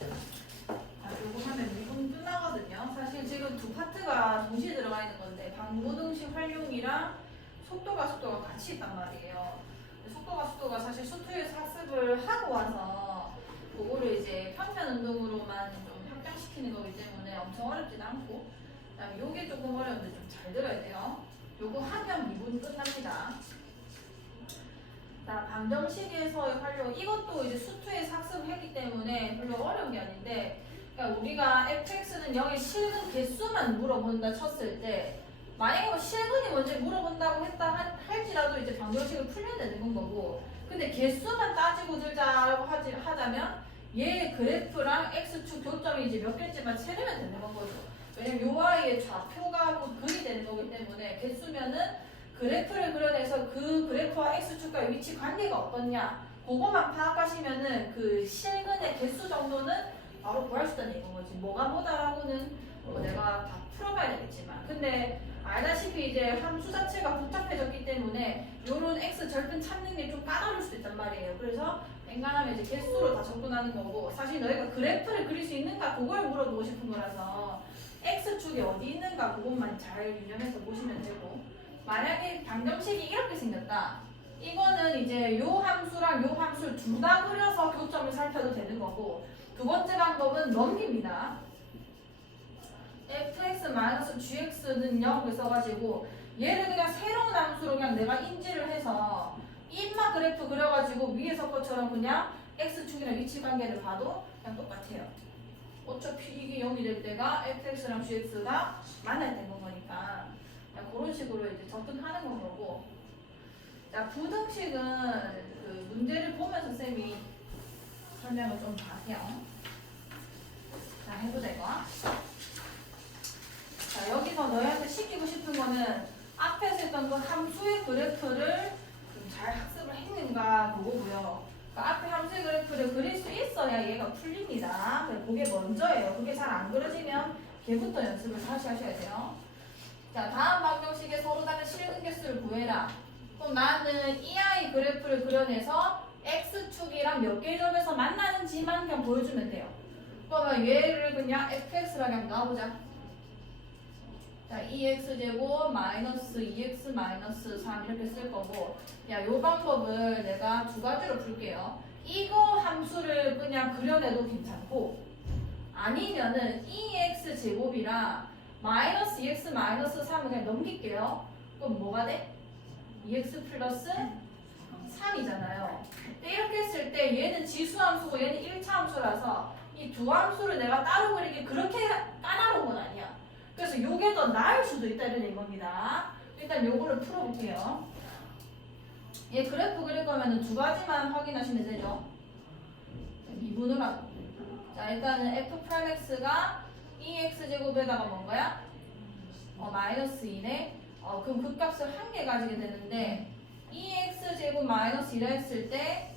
요거 하면 미분 끝나거든요. 사실 지금 두 파트가 동시에 들어가 있는 건데 방고등식 활용이랑 속도가 같이 있단 말이에요. 속도가 사실 수투에서 학습을 하고 와서 그거를 이제 평면 운동으로만 좀 확장시키는 거기 때문에 엄청 어렵진 않고, 그다음에 요게 조금 어려운데 좀 잘 들어야 돼요. 요거 하면 미분 끝납니다. 자, 방정식에서의 활용, 이것도 이제 수투에서 학습했기 때문에 별로 어려운 게 아닌데, 그러니까 우리가 fx는 0의 실근 개수만 물어본다 쳤을 때, 만약에 뭐 실근이 먼저 물어본다고 했다 할지라도 이제 방정식을 풀면 되는 거고, 근데 개수만 따지고 들자라고 하자면 얘 그래프랑 x축 교점이 이제 몇 개쯤만 채르면 되는 건 거죠. 왜냐면 요 y의 좌표가 곧 근이 되는 거기 때문에 개수면은 그래프를 그려내서 그 그래프와 x축과의 위치 관계가 어떻냐 그것만 파악하시면은 그 실근의 개수 정도는 바로 구할 수 있다는 얘기인 거지. 뭐가 뭐다라고는 내가 다 풀어봐야 되겠지만, 근데 알다시피 이제 함수 자체가 복잡해졌기 때문에 요런 x 절편 찾는 게 좀 까다로울 수도 있단 말이에요. 그래서 웬간하면 이제 개수로 다 접근하는 거고, 사실 너희가 그래프를 그릴 수 있는가 그걸 물어보고 싶은 거라서 x축이 어디 있는가 그것만 잘 유념해서 보시면 되고, 만약에 방정식이 이렇게 생겼다. 이거는 이제 요 함수랑 요 함수를 둘 다 그려서 교점을 살펴도 되는 거고, 두 번째 방법은 넘깁니다. fx-gx는 0을 써가지고 얘를 그냥 새로운 함수로 그냥 내가 인지를 해서 인마 그래프 그려가지고 위에서 것처럼 그냥 x축이랑 위치 관계를 봐도 그냥 똑같아요. 어차피 이게 0이 될 때가 fx랑 gx가 만날 때인 거니까 그런 식으로 이제 접근하는 건 거고. 자, 부등식은 그 문제를 보면서 쌤이 설명을 좀 할게요. 자, 해보자 이거. 자, 여기서 너희한테 시키고 싶은 거는 앞에서 했던 그 함수의 그래프를 좀 잘 학습을 했는가 그거고요. 그러니까 앞에 함수의 그래프를 그릴 수 있어야 얘가 풀립니다. 그게 먼저예요. 그게 잘 안 그려지면 걔부터 연습을 다시 하셔야 돼요. 자, 다음 방정식에 서로 다른 실근 개수를 구해라. 그럼 나는 이 아이 그래프를 그려내서 x축이랑 몇 개 점에서 만나는지만 그냥 보여주면 돼요. 그러면 얘를 그냥 fx라고 그냥 놔보자. 자, 2x제곱 마이너스 2x 마이너스 3 이렇게 쓸 거고, 야, 요 방법을 내가 두 가지로 풀게요. 이거 함수를 그냥 그려내도 괜찮고, 아니면은 2x제곱이랑 마이너스 2x 마이너스 3을 그냥 넘길게요. 그럼 뭐가 돼? 2x 플러스 3이잖아요. 이렇게 했을 때 얘는 지수함수고 얘는 1차 함수라서 이 두 함수를 내가 따로 그리기 그렇게 까다로운 건 아니야. 그래서 요게 더 나을 수도 있다 이런 얘기입니다. 일단 요거를 풀어볼게요. 얘 그래프 그릴 거면은 두 가지만 확인하시면 되죠. 미분을 하고. 자, 일단은 f'(x가 2x제곱에다가 뭔 거야? 마이너스 2네. 그럼 그 값을 한 개 가지게 되는데 2x제곱 마이너스 1을 했을 때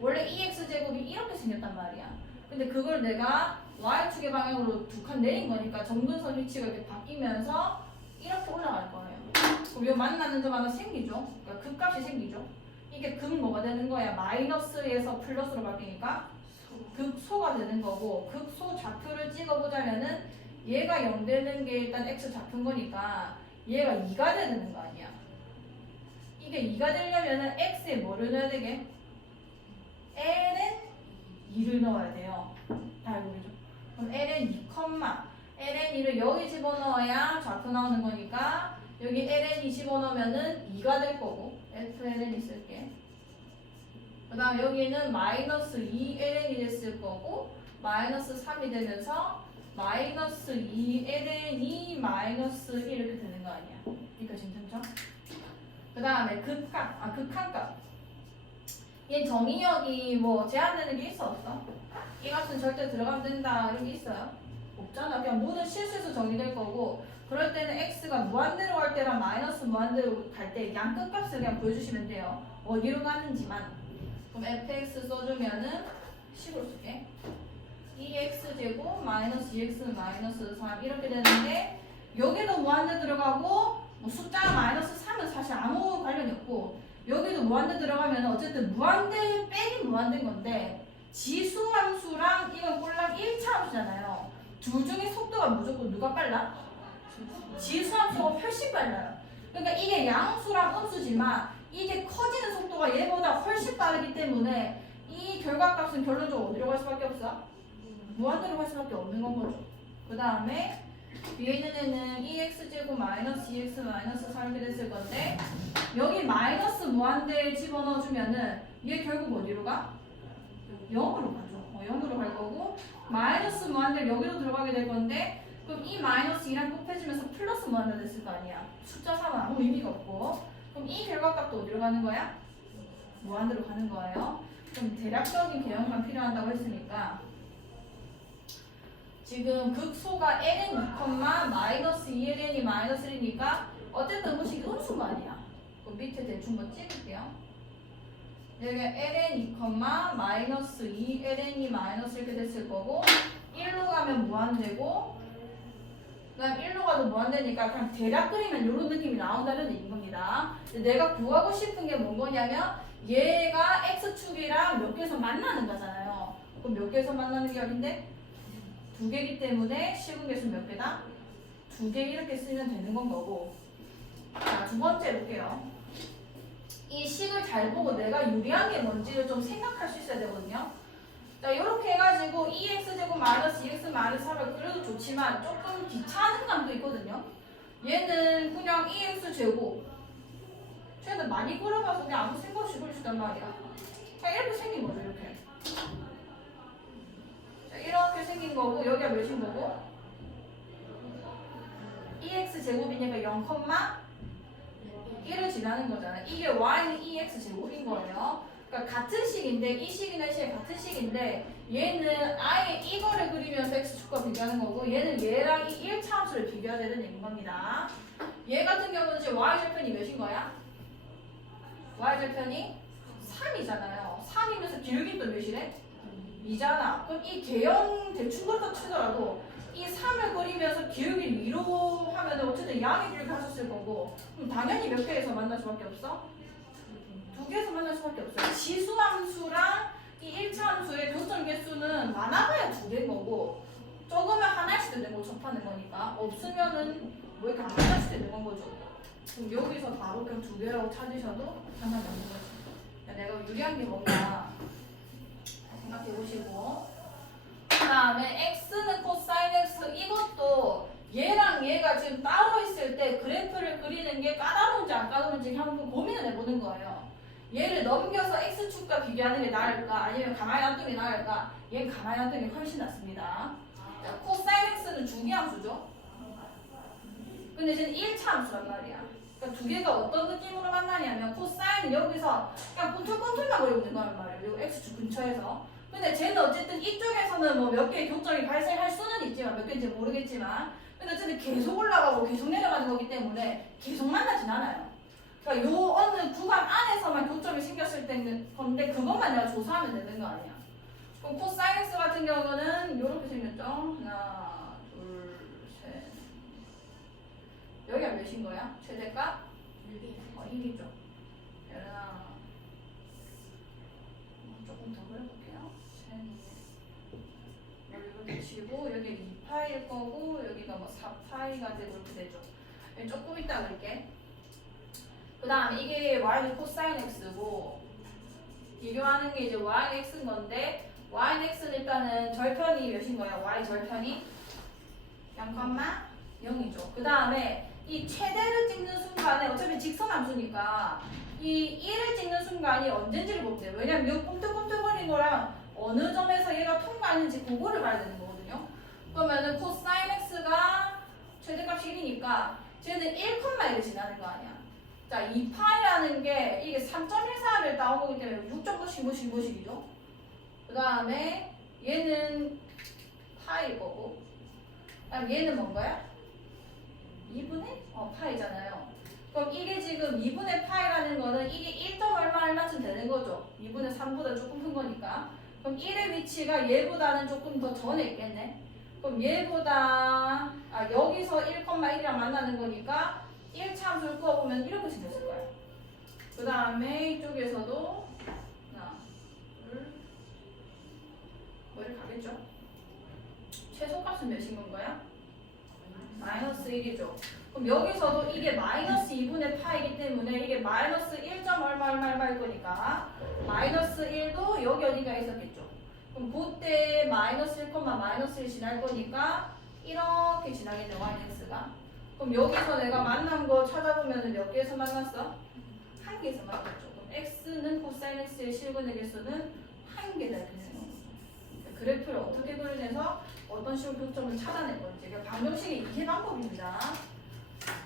원래 2x제곱이 이렇게 생겼단 말이야. 근데 그걸 내가 y축의 방향으로 두 칸 내린 거니까 정근선 위치가 이렇게 바뀌면서 이렇게 올라갈 거예요. 그럼 요 만나는 점 하나 생기죠? 그러니까 극값이 생기죠? 이게 극 뭐가 되는 거야? 마이너스에서 플러스로 바뀌니까 극소가 되는 거고, 극소 좌표를 찍어보자면은 얘가 0 되는 게 일단 x 좌표인 거니까 얘가 2가 되는 거 아니야. 이게 2가 되려면은 x에 뭐를 넣어야 되게? ln 2를 넣어야 돼요. 다 알고 계죠? 그럼 ln 2, ln 2를 여기 집어넣어야 좌표 나오는 거니까 여기 ln 2 집어넣으면은 2가 될 거고, fln 2 쓸게. 그 다음 여기는 마이너스 2 ln이 됐을 거고, 마이너스 3이 되면서 마이너스 2 ln이 마이너스 1 이렇게 되는 거 아니야. 그러니까 괜찮죠? 그 다음에 극한값. 얘 정의역이 뭐 제한되는 게 있어 없어? 이 값은 절대 들어가면 된다 이런 게 있어요? 없잖아. 그냥 모든 실수에서 정의될 거고, 그럴 때는 x가 무한대로 갈 때랑 마이너스 무한대로 갈 때 양 끝값을 그냥 보여주시면 돼요. 어디로 가는지만. 그럼 fx 써주면은 식으로 쓸게. 2x제곱 마이너스 2x 마이너스 3 이렇게 되는데, 여기도 무한대 들어가고 뭐 숫자가 마이너스 3은 사실 아무 관련이 없고, 여기도 무한대 들어가면 어쨌든 무한대 빼기 무한대인 건데 지수함수랑 이건 둘 중에 속도가 무조건 누가 빨라? 지수함수가 훨씬 빨라요. 그러니까 이게 양수랑 음수지만 이게 커지는 속도가 얘보다 훨씬 빠르기 때문에 이 결과값은 결론적으로 어디로 갈 수밖에 없어? 무한대로 갈 수밖에 없는 건 거죠. 그 다음에 위에 있는 애는 2x제곱 마이너스 2x 마이너스 4 이렇게 됐을 건데 여기 마이너스 무한대에 집어넣어주면은 얘 결국 어디로 가? 0으로 가죠. 0으로 갈 거고 마이너스 무한대 여기로 들어가게 될 건데 그럼 이 마이너스 2랑 곱해지면서 플러스 무한대 됐을 거 아니야. 숫자 3은 아무 의미가 없고 그럼 이 결과값도 어디로 가는 거야? 무한대로 가는 거예요. 그럼 대략적인 개념만 필요한다고 했으니까 지금 극소가 ln 2, 마이너스 2ln이 마이너스 1이니까 어쨌든 음식이 음수만이야. 그럼 밑에 대충 뭐 찍을게요. 여기 ln 2, 마이너스 2ln이 마이너스 이렇게 됐을 거고 1로 가면 무한대고 그 다음 1로 가도 무한대니까 그냥 대략 그리면 이런 느낌이 나온다는 얘기인 겁니다. 내가 구하고 싶은 게 뭔 거냐면 얘가 x축이랑 몇 개에서 만나는 거잖아요. 그럼 몇 개에서 만나는 게 어딘데? 두 개이기 때문에 식분계수 몇 개다? 2개 이렇게 쓰면 되는 건 거고. 자, 두 번째 볼게요. 이 식을 잘 보고 내가 유리한 게 뭔지를 좀 생각할 수 있어야 되거든요. 자, 이렇게 해가지고 2x제곱 마이너스 2x 마이너스 3을 그려도 좋지만 조금 귀찮은 감도 있거든요. 얘는 그냥 2x제곱. 쟤는 많이 그려봐서 그냥 아무 생각 없이 그릴 수 있단 말이야. 그냥 이렇게 생긴 거죠, 이렇게. 자, 이렇게 생긴 거고, 여기가 몇인 거고? 2x제곱이니까 0, 1을 지나는 거잖아요. 이게 y는 2x제곱인 거예요. 그러니까 같은 식인데 이 식이나 이 식이 같은 식인데 얘는 아예 이거를 그리면서 x축과 비교하는 거고 얘는 얘랑 이 1차 함수를 비교해야 되는 얘기인 겁니다. 얘 같은 경우는 지금 y절편이 몇인 거야? y절편이 3이잖아요. 3이면서 기울기 또 몇이래? 2잖아. 그럼 이 개형 대충 그렇다 치더라도 이 3을 그리면서 기울기 위로 하면 어쨌든 양의 기울기 하셨을 거고 그럼 당연히 몇 개에서 만날 수밖에 없어? 2개에서 만날 수밖에 없어요. 지수함수랑 이 1차 함수의 교점 개수는 많아봐야 2개인 거고 적으면 하나일 수도 있는 거 접하는 거니까 없으면은 뭐 이렇게 안 만날 수도 있는 건 거죠. 그럼 여기서 바로 그냥 2개라고 찾으셔도 상관이 없는 거죠. 내가 유리한 게 뭔가 생각해 보시고 그 다음에 x는 코사인 x 이것도 얘랑 얘가 지금 따로 있을 때 그래프를 그리는 게 까다로운지 안 까다로운지 한번 고민을 해보는 거예요. 얘를 넘겨서 x축과 비교하는 게 나을까 아니면 가만히 놔두는 게 나을까? 얘는 가만히 놔두는 게 훨씬 낫습니다. 자, 코사인 x는 중기함수죠. 근데 지금 1차 함수란 말이야. 그러니까 두 개가 어떤 느낌으로 만나냐면 코사인은 여기서 그냥 꿈틀꿈틀만 거리고 있는 거란 말이에요. 요 x축 근처에서. 근데 쟤는 어쨌든 이쪽에서는 뭐 몇 개의 교점이 발생할 수는 있지만 몇 개인지 모르겠지만 근데 어쨌든 계속 올라가고 계속 내려가는 거기 때문에 계속 만나진 않아요. 그러니까 요 어느 구간 안에서만 교점이 생겼을 때는 건데 그것만 내가 조사하면 되는 거 아니야. 그럼 코사인 x 같은 경우는 요렇게 생겼죠. 하나, 둘, 셋. 여기가 몇인 거야? 최대값? 1이죠. 하나. 조금 더 그려볼게요. 여기로 치고 여기 2파일 거고 여기가 뭐 4파이가 되고 이렇게 되죠. 조금 이따 그릴게. 그 다음에 이게 y는 코사인 x고 비교하는 게 이제 y는 x인 건데 y는 x는 일단은 절편이 몇인 거야? y 절편이 0,0이죠. 그 다음에 이 최대를 찍는 순간에 어차피 직선함수니까 이 1을 찍는 순간이 언젠지를 보면 돼요. 왜냐면 이 꿈틀꿈틀거리는 거랑 어느 점에서 얘가 통과했는지 그거를 봐야 되는 거거든요. 그러면은 코사인 x가 최대값이 1이니까 쟤는 1,1을 지나는 거 아니야. 자, 2파이라는 게 이게 3.14를 따온 거기 때문에 6.5씩 그 다음에 얘는 파일 거고 그다음 얘는 뭔가요? 2분의 파이잖아요. 그럼 이게 지금 2분의 파이라는 거는 이게 1. 얼마쯤 되는 거죠. 2분의 3보다 조금 큰 거니까. 그럼 1의 위치가 얘보다는 조금 더 전에 있겠네. 그럼 얘보다 여기서 1,1이랑 만나는 거니까 1차 함수를 구워보면 이렇게 생겼을 거예요. 그 다음에 이쪽에서도 하나, 둘, 뭐 이렇게 가겠죠. 최소값은 몇인 건가요? 마이너스 1이죠. 그럼 여기서도 이게 마이너스 2분의 파이기 때문에 이게 마이너스 1. 얼마일 거니까 마이너스 1도 여기 어딘가에 있었겠죠. 그럼 그때 마이너스 1, 마이너스 1 지날 거니까 이렇게 지나겠네, yx가. 그럼 여기서 내가 만난 거 찾아보면 몇 개에서 만났어? 한 개에서 만났죠. 그럼 x는 코사인 x의 실근의 개수는 한 개다 이렇게 되는 거예요. 그래프를 어떻게 그려내서 어떤 식으로 교점을 찾아낼 건지. 그러니까 방정식의 이해 방법입니다.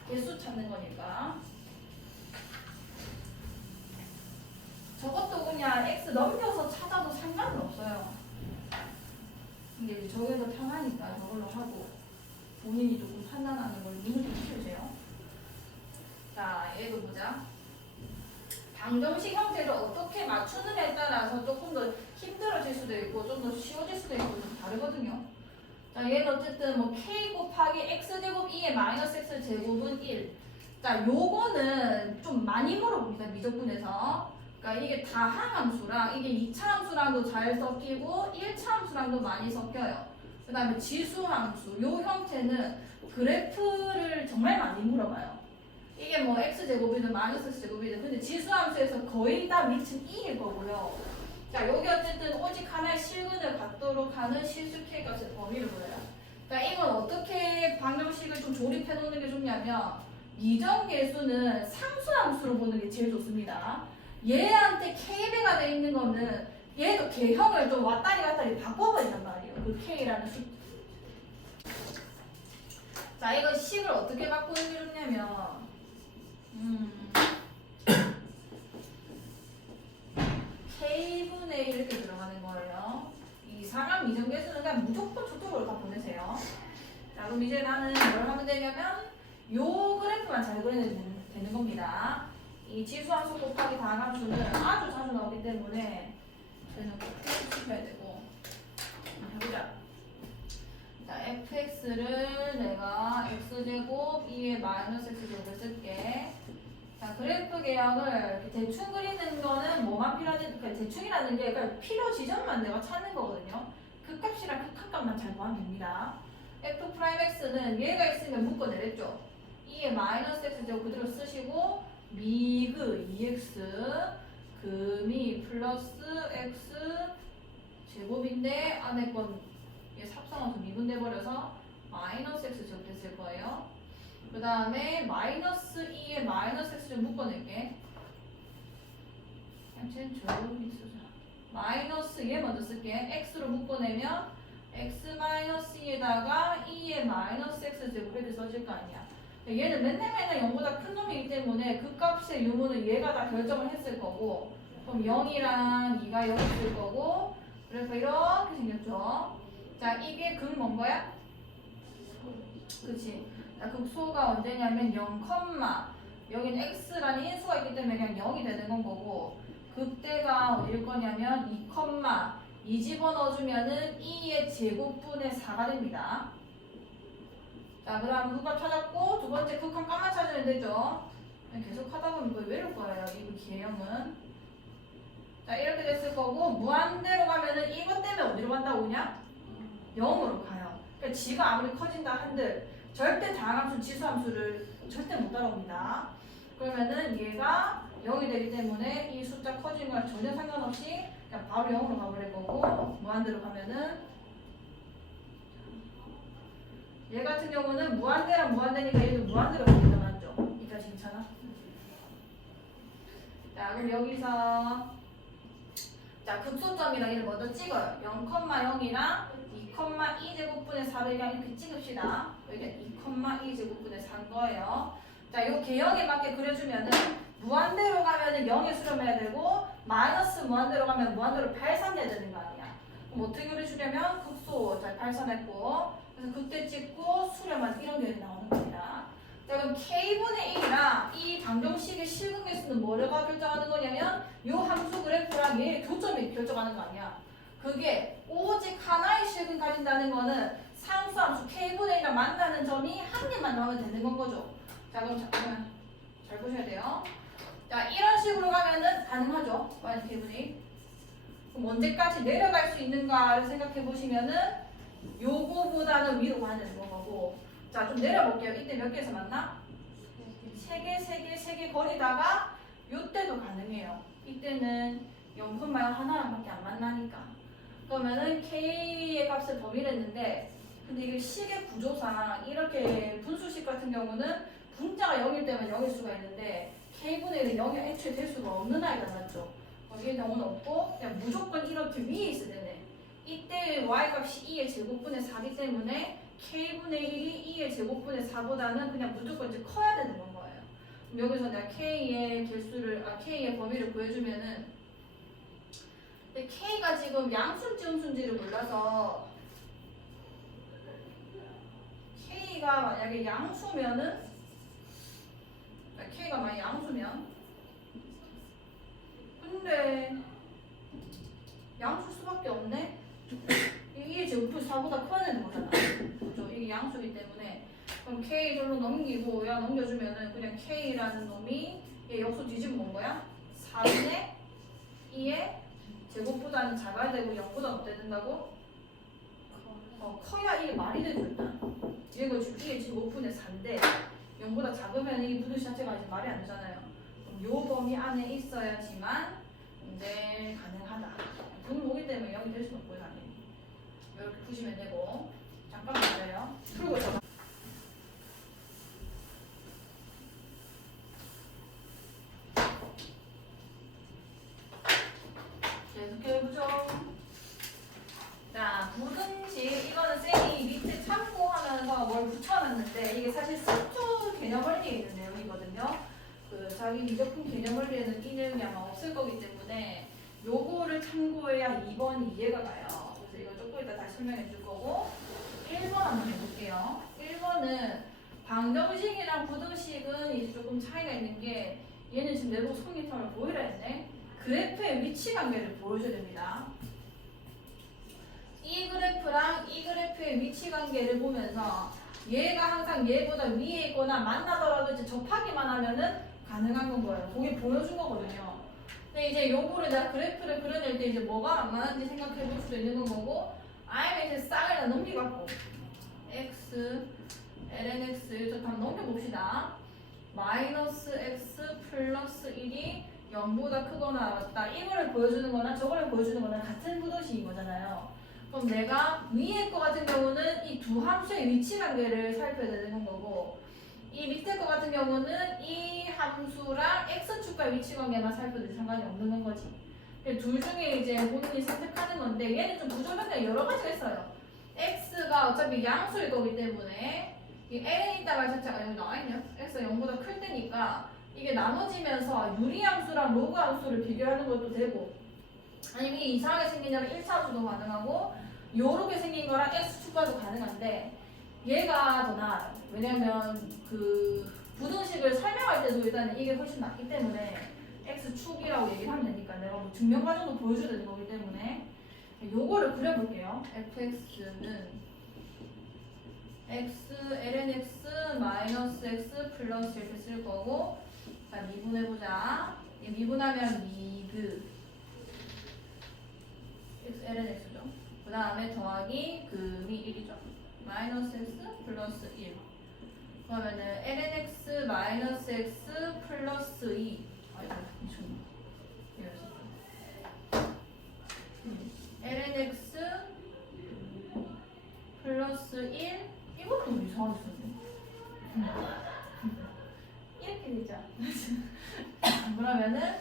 개수 찾는 거니까. 저것도 그냥 x 넘겨서 찾아도 상관은 없어요. 근데 이제 저게 더 편하니까 저걸로 하고 본인이 조금 판단하는 걸 눈을 좀 키우세요. 자, 얘도 보자. 방정식 형태를 어떻게 맞추느냐에 따라서 조금 더 힘들어질 수도 있고 좀 더 쉬워질 수도 있고 좀 다르거든요. 자, 얘는 어쨌든 뭐 k 곱하기 x제곱 2의 마이너스 x제곱은 1. 자, 요거는 좀 많이 물어봅니다. 미적분에서. 그러니까 이게 다항함수랑 이게 2차 함수랑도 잘 섞이고 1차 함수랑도 많이 섞여요. 그 다음에 지수함수, 요 형태는 그래프를 정말 많이 물어봐요. 이게 뭐 x제곱이든 마이너스 x제곱이든 근데 지수함수에서 거의 다 미친 2일 거고요. 자, 여기 어쨌든 오직 하나의 실근을 갖도록 하는 실수 k값의 범위를 보여요. 그러니까 이건 어떻게 방정식을 좀 조립해 놓는 게 좋냐면 미정계수는 상수함수로 보는 게 제일 좋습니다. 얘한테 k배가 돼 있는 거는 얘도 개형을 좀 왔다리 갔다리 바꿔버린단 말이에요. 그 k라는 수. 자, 이거 식을 어떻게 바꾸는 게 좋냐면 k분의 1 이렇게 들어가는 거예요. 이상한 미정계수는 그냥 무조건 저쪽으로 다 보내세요. 자, 그럼 이제 나는 뭘 하면 되냐면 요 그래프만 잘 그려내면 되는 겁니다. 이 지수함수 곱하기 다항함수는 아주 자주 나오기 때문에 저희는 꼭 해야 되고 해보자. 자, fx를 내가 x제곱 2의 마이너스 x제곱을 쓸게. 자, 그래프 개형을 이렇게 대충 그리는 거는 뭐만 필요하지? 그러니까 대충이라는 게 그러니까 필요 지점만 내가 찾는 거거든요. 극값이랑 극한값만 잘 구하면 됩니다. f'x는 얘가 있으면 묶어내랬죠. 2의 마이너스 x제곱 그대로 쓰시고 미그 2x 금이 플러스 x 제곱인데 안에 건 얘 삽성어서 미분돼 버려서 마이너스 x 제곱 됐을 거예요. 그 다음에 마이너스 2에 마이너스 x 좀 묶어낼게. 쟤는 조용히 쓰자. 마이너스 2에 먼저 쓸게. x로 묶어내면 x 마이너스 2에다가 2에 마이너스 x 제곱 이렇게 써질 거 아니야. 얘는 맨날 0보다 큰 놈이기 때문에 그 값의 유무는 얘가 다 결정을 했을 거고 그럼 0이랑 2가 여기 있을 거고 그래서 이렇게 생겼죠. 자, 이게 극 뭔 거야? 그치? 자, 극소가 언제냐면 0, 여기는 x라는 인수가 있기 때문에 그냥 0이 되는 건 거고 극대가 어디일 거냐면 2, 집어넣어주면은 2의 제곱분의 4가 됩니다. 자, 그 다음 극값 찾았고 두 번째 극한 값만 찾으면 되죠. 계속 하다 보면 거의 외울 거예요. 이 개형은. 자, 이렇게 됐을 거고 무한대로 가면은 이것 때문에 어디로 간다고 그냥? 0으로 가요. 그러니까 지가 아무리 커진다 한들 절대 다항함수 지수함수를 절대 못 따라옵니다. 그러면은 얘가 0이 되기 때문에 이 숫자 커지는 거랑 전혀 상관없이 그냥 바로 0으로 가버릴 거고 무한대로 가면은 얘 같은 경우는 무한대랑 무한대니까 얘도 무한대로 가기가 맞죠? 이까지 괜찮아? 자, 그럼 여기서 자, 극소점이랑 얘를 먼저 찍어요. 0,0이랑 2,2 제곱분의 4를 이렇게 찍읍시다. 여기 2,2 제곱분의 4인 거예요. 자, 요 개형에 맞게 그려주면은 무한대로 가면은 0에 수렴해야 되고 마이너스 무한대로 가면 무한대로 발산해야 되는 거 아니야. 그럼 어떻게 그려주려면 극소 잘 발산했고 그래서 그때 찍고 수렴한 이런 개념이 나오는 겁니다. 자, 그럼 k분의 1이랑 이 방정식의 실근계수는 뭐가 결정하는 거냐면 이 함수 그래프랑 얘의 교점이 결정하는 거 아니야. 그게 오직 하나의 실근 가진다는 거는 상수함수 k분의 1이랑 만나는 점이 한 개만 나오면 되는 건 거죠. 자, 그럼 잠깐만 잘 보셔야 돼요. 자, 이런 식으로 가면은 가능하죠. 마이너스 k분의 1. 그럼 언제까지 내려갈 수 있는가를 생각해 보시면은 요거보다는 위로 가야 되는 거고. 자, 좀 내려볼게요. 이때 몇 개에서 만나? 3개 거리다가 요때도 가능해요. 이때는 0,1밖에 안 만나니까. 그러면은 K의 값을 범위했는데, 근데 이게 식의 구조상 이렇게 분수식 같은 경우는 분자가 0일 때만 0일 수가 있는데 K분의 1은 0이 애초에 될 수가 없는 아이가 맞죠? 여기에 경우는 없고 그냥 무조건 이렇게 위에 있어야 되네. 이때 Y값이 2의 제곱분의 4기 때문에 K분의 1이 2의 제곱분의 4보다는 그냥 무조건 이제 커야 되는 건 거예요. 그럼 여기서 내가 K의 K의 범위를 구해주면은 근데 K가 지금 양수인지 음수인지를 몰라서 K가 만약에 양수면은 K가 만약 양수면 근데 양수 수밖에 없네? 이게 제곱분 4보다 커야 되는 거잖아. 그죠? 이게 양수이기 때문에 그럼 K 절로 넘기고 야 넘겨주면은 그냥 K라는 놈이 얘 역수 뒤집으면 뭔 거야? 4분의 2의 제곱보다는 작아야 되고 0보다 어때야 된다고? 커야 이게 말이 되죠 일단. 얘가 지금 2의 제곱분의 4인데 0보다 작으면 이 분수 자체가 이제 말이 안 되잖아요. 그럼 요 범위 안에 있어야지만 이제 가능하다. 분을 보기 때문에 0이 될 수는 없고요 당연히. 이렇게 푸시면 되고 잠깐만 기다려요. 풀고 저 계속해보죠. 자, 부등식 이거는 쌤이 밑에 참고하면서 뭘 붙여놨는데 이게 사실 스투 개념 원리에 있는 내용이거든요. 그 자기 미적분 개념 원리에는 이 내용이 아마 없을 거기 때문에 요거를 참고해야 2번이 이해가 가요. 그래서 이거 조금 이따 다시 설명해 줄 거고 1번 한번 해볼게요. 1번은 방정식이랑 부등식은 이제 조금 차이가 있는 게 얘는 지금 내부 성립함을 보이라 했네. 그래프의 위치 관계를 보여줘야 됩니다. 이 그래프랑 이 그래프의 위치 관계를 보면서 얘가 항상 얘보다 위에 있거나 만나더라도 이제 접하기만 하면은 가능한 건 거예요. 그게 보여준 거거든요. 근데 이제 요거를 내가 그래프를 그려낼 때 이제 뭐가 안 맞는지 생각해 볼 수도 있는 건 거고 아니면 이제 쌍에다 넘기갖고 x, ln x 이렇게 한번 넘겨봅시다. 마이너스 x 플러스 1이 0보다 크거나 같다. 이거를 보여주는 거나 저거를 보여주는 거나 같은 부등식인 거잖아요. 그럼 내가 위에 거 같은 경우는 이 두 함수의 위치 관계를 살펴야 되는 거고 이 밑에 거 같은 경우는 이 함수랑 x축과의 위치 관계만 살펴도 상관이 없는 거지. 둘 중에 이제 본인이 선택하는 건데 얘는 좀 구조 변경이 여러 가지가 있어요. x가 어차피 양수일 거기 때문에 이 ln 있다 말 자체가 여기 나와있네요. x가 0보다 클 때니까 이게 나눠지면서 유리함수랑 로그함수를 비교하는 것도 되고 아니면 이게 이상하게 생기냐면 1차 함수도 가능하고 요렇게 생긴 거랑 x축과도 가능한데 얘가 더 나아요. 왜냐면 그 부등식을 설명할 때도 일단 이게 훨씬 낫기 때문에 x축이라고 얘기를 하면 되니까 내가 뭐 증명 과정도 보여줘야 되는 거기 때문에 요거를 그려볼게요. fx는 x ln x 마이너스 x 플러스 이렇게 쓸 거고 자 미분해보자. 미분하면 미그 x ln x죠. 그 다음에 더하기 금이 1이죠. 마이너스 x 플러스 1 그러면은 ln x 마이너스 x 플러스 2 아이고 미쳤나 ln x 플러스 1 이것도 이상하게 썼네. 이렇게 되죠. 그러면은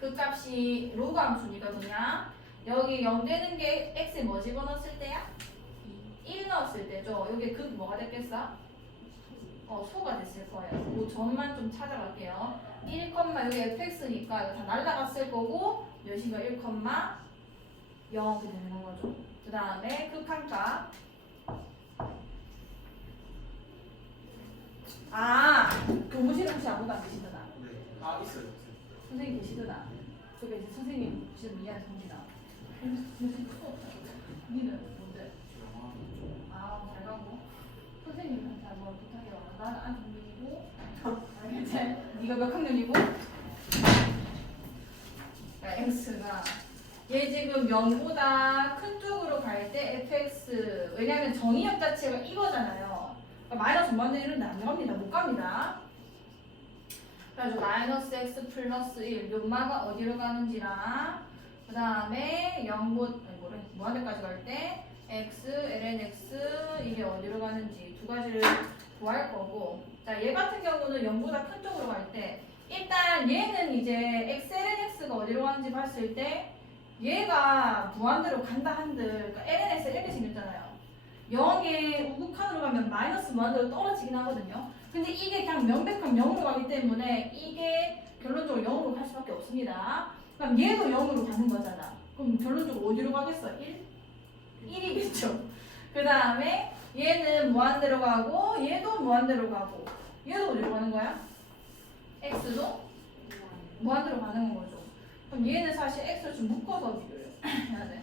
그 값이 로그 함수니까 그냥 여기 0 되는 게 x에 뭐 집어넣었을 때야? 1 넣었을 때죠. 여기 극 뭐가 됐겠어? 소가 됐을 거예요. 그 점만 좀 찾아갈게요. 1, 여기 fx니까 이거 다 날라갔을 거고 몇인가 1, 0 되는 거죠. 그 다음에 극한값 교무실에 혹시 아무도 안 계시더나? 네. 있어요. 선생님 계시더나? 저기 이제 선생님 지금 미안 정진아. 선생님 수업 없다. 니는 뭔데? 잘 가고. 선생님한테 한번 부탁해요. 나는 안 정민이고. 알겠지? 네가 몇 학년이고? 그러니까 x가 얘 지금 0보다 큰 쪽으로 갈 때 fx 왜냐하면 정의역 자체가 이거잖아요. 그러니까 마이너스 무한대 1은 안 갑니다. 못 갑니다. 그래가지고 마이너스 x 플러스 1 요마가 어디로 가는지랑 그 다음에 0보 무한대까지 갈 때 x, ln x 이게 어디로 가는지 두 가지를 구할 거고, 자, 얘 같은 경우는 0보다 큰 쪽으로 갈 때 일단 얘는 이제 x, ln x가 어디로 가는지 봤을 때 얘가 무한대로 간다 한들, 그러니까 ln x 이렇게 생겼잖아요. 0에 우극한으로 가면 마이너스 무한대로 떨어지긴 하거든요. 근데 이게 그냥 명백한 0으로 가기 때문에 이게 결론적으로 0으로 갈 수밖에 없습니다. 그럼 얘도 0으로 가는 거잖아. 그럼 결론적으로 어디로 가겠어? 1? 1이겠죠. 그 다음에 얘는 무한대로 가고 얘도 무한대로 가고 얘도 어디로 가는 거야? x도 무한대로 가는 거죠. 그럼 얘는 사실 x를 좀 묶어서 비교를 해야 돼.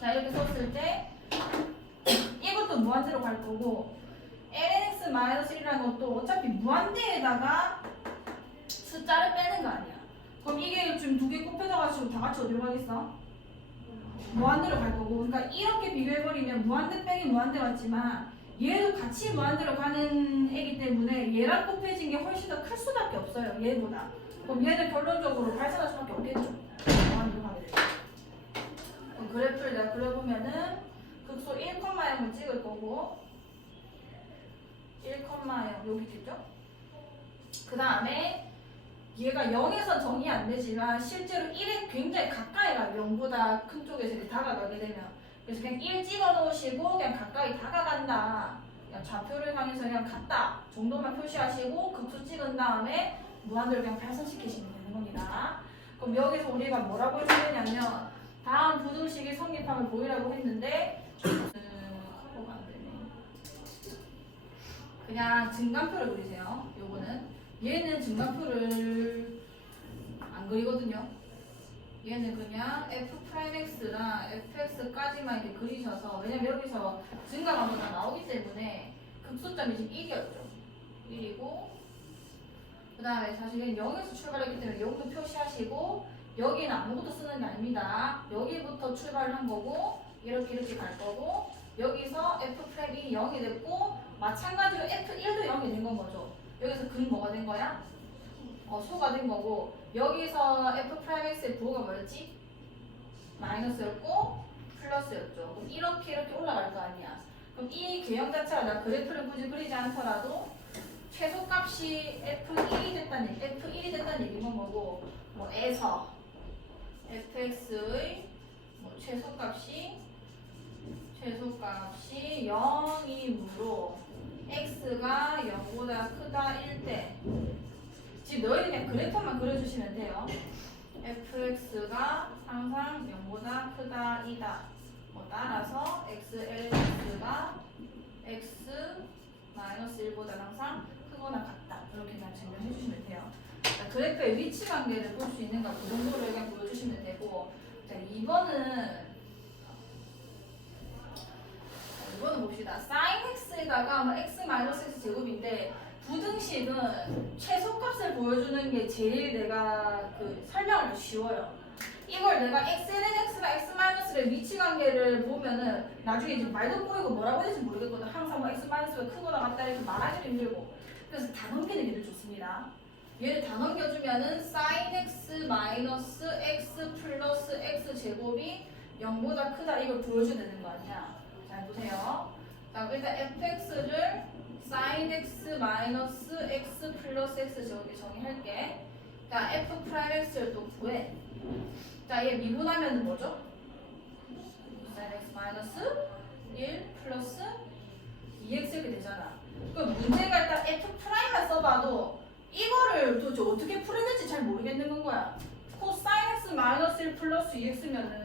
자, 이렇게 썼을 때 이것도 무한대로 갈 거고 ln(x-1)이라는 것도 어차피 무한대에다가 숫자를 빼는 거 아니야. 그럼 이게 지금 두 개 곱해져가지고 다 같이 어디로 가겠어? 무한대로 갈 거고, 그러니까 이렇게 비교해버리면 무한대 빼기 무한대 같지만 얘도 같이 무한대로 가는 애기 때문에 얘랑 곱해진 게 훨씬 더 클 수밖에 없어요. 얘보다. 그럼 얘는 결론적으로 발산할 수밖에 없겠죠. 무한대로 가게 되죠. 그럼 그래프를 내가 그려보면은 극소 1,0을 찍을 거고 1,0 여기 있겠죠? 그 다음에 얘가 0에서 정의 안 되지만 실제로 1에 굉장히 가까이 가요. 0보다 큰 쪽에서 이렇게 다가가게 되면. 그래서 그냥 1 찍어 놓으시고 그냥 가까이 다가간다. 그냥 좌표를 향해서 그냥 갔다 정도만 표시하시고 극수 찍은 다음에 무한대로 그냥 발산시키시면 되는 겁니다. 그럼 여기서 우리가 뭐라고 해주냐면 다음 부등식의 성립함을 보이라고 했는데 커버가 안 되네. 그냥 증간표를 그리세요. 요거는 얘는 증간표를 안 그리거든요. 얘는 그냥 f'x랑 fx까지만 이렇게 그리셔서, 왜냐면 여기서 증가가 다 나오기 때문에 극소점이 지금 1이었죠. 1이고 그 다음에 사실은 0에서 출발했기 때문에 0도 표시하시고 여기는 아무것도 쓰는 게 아닙니다. 여기부터 출발을 한 거고 이렇게 갈 거고 여기서 f'이 0이 됐고 마찬가지로 f1도 0이 된 건 거죠. 여기서 근 뭐가 된 거야? 소가 된 거고 여기서 f'x의 부호가 뭐였지? 마이너스였고 플러스였죠. 그럼 이렇게 올라갈 거 아니야. 그럼 이 개형 자체가 내가 그래프를 굳이 그리지 않더라도 최소값이 f1이 됐다는 얘기인 거고 뭐 에서 fx의 최소값이 0이므로 x가 0보다 크다 1대 지금 너희들 그냥 그래프만 그려주시면 돼요. fx가 항상 0보다 크다 2다. 따라서 xlx가 x-1보다 항상 크거나 같다. 이렇게 그냥 증명해 주시면 돼요. 자, 그래프의 위치 관계를 볼 수 있는가 그 정도를 그냥 보여주시면 되고, 자, 2번은 봅시다. sin x에다가 x-x 제곱인데 부등식은 최소값을 보여주는 게 제일 내가 설명하기 쉬워요. 이걸 내가 x는 x가 x-의 위치 관계를 보면은 나중에 이제 말도 꼬이고 뭐라고 해야 될지 모르겠거든. 항상 뭐 x-가 크거나 같다 이렇게 말하기도 힘들고. 그래서 다 넘기는 게 더 좋습니다. 얘를 다 넘겨주면은 sin x 마이너스 x 플러스 x 제곱이 0보다 크다 이걸 보여줘야 되는 거 아니야. 잘 보세요. 자, 일단 fx를 sin x 마이너스 x 플러스 x 제곱에 정의할게. 자, f'x를 또 구해. 자, 얘 미분하면 뭐죠? sin x 마이너스 1 플러스 2x 이렇게 되잖아. 그럼 문제가 일단 f'만 써봐도 이거를 도대체 어떻게 풀어야 될지 잘 모르겠는 건 거야. cos x 마이너스 1 플러스 2x면은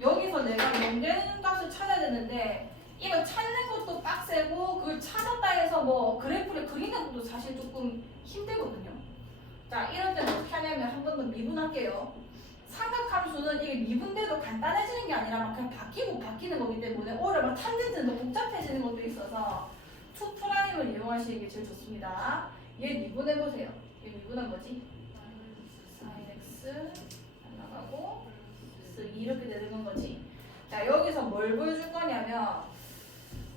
여기서 내가 0 되는 값을 찾아야 되는데 이거 찾는 것도 빡세고 그걸 찾았다 해서 뭐 그래프를 그리는 것도 사실 조금 힘들거든요. 자, 이럴 때는 어떻게 하냐면 한 번 더 미분할게요. 삼각함수는 이게 미분돼도 간단해지는 게 아니라 막 그냥 바뀌는 거기 때문에 오히려 막 탄젠트는 더 복잡해지는 것도 있어서 2'을 이용하시는 게 제일 좋습니다. 얘 미분해보세요. 얘 미분한 거지? sin x 나가고 이렇게 되는 거지. 자, 자, 여기서 뭘 보여줄 거냐면,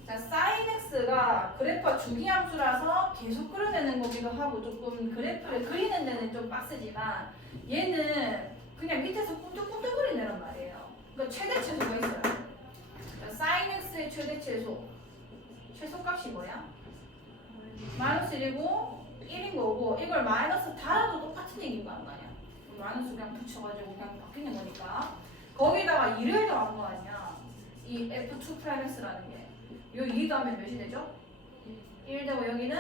자, sin x가 그래프가 주기함수라서 계속 끌어내는 거기도 하고 조금 그래프를 그리는 데는 좀 빡세지만 얘는 그냥 밑에서 꿈틀꿈틀 그리는 말이에요. 그러니까 최대 최소가 있어요. 자, sin x의 최대 최소. 최소값이 뭐야? 마이너스 1이고 1인 거고 이걸 마이너스 달아도 똑같은 얘기인 거 아니야? 마이너스 그냥 붙여가지고 그냥 바뀌는 거니까 거기다가 2를 더한 거 아니야? 이 f2'x라는 게 요 2 더하면 몇이 되죠? 1 되고 여기는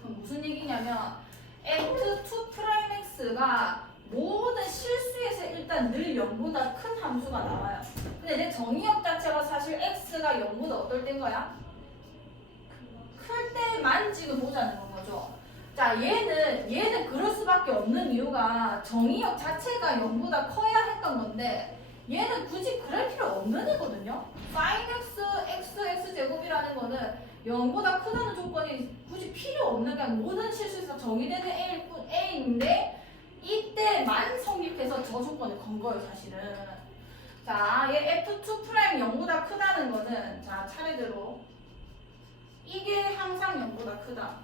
그럼 무슨 얘기냐면 f2'x가 모든 실수에서 일단 늘 0보다 큰 함수가 나와요. 근데 내 정의역 자체가 사실 x가 0보다 어떨 때인 거야? 클 때만 지금 보자는 거죠. 자, 얘는 그럴 수밖에 없는 이유가 정의역 자체가 0보다 커야 했던 건데 얘는 굳이 그럴 필요 없는 애거든요. sin x, x 제곱이라는 거는 0보다 크다는 조건이 굳이 필요 없는 게 모든 실수에서 정의되는 A인데 이때만 성립해서 저 조건을 건 거예요, 사실은. 자, 얘 F2' 0보다 크다는 거는 자, 차례대로 이게 항상 0보다 크다.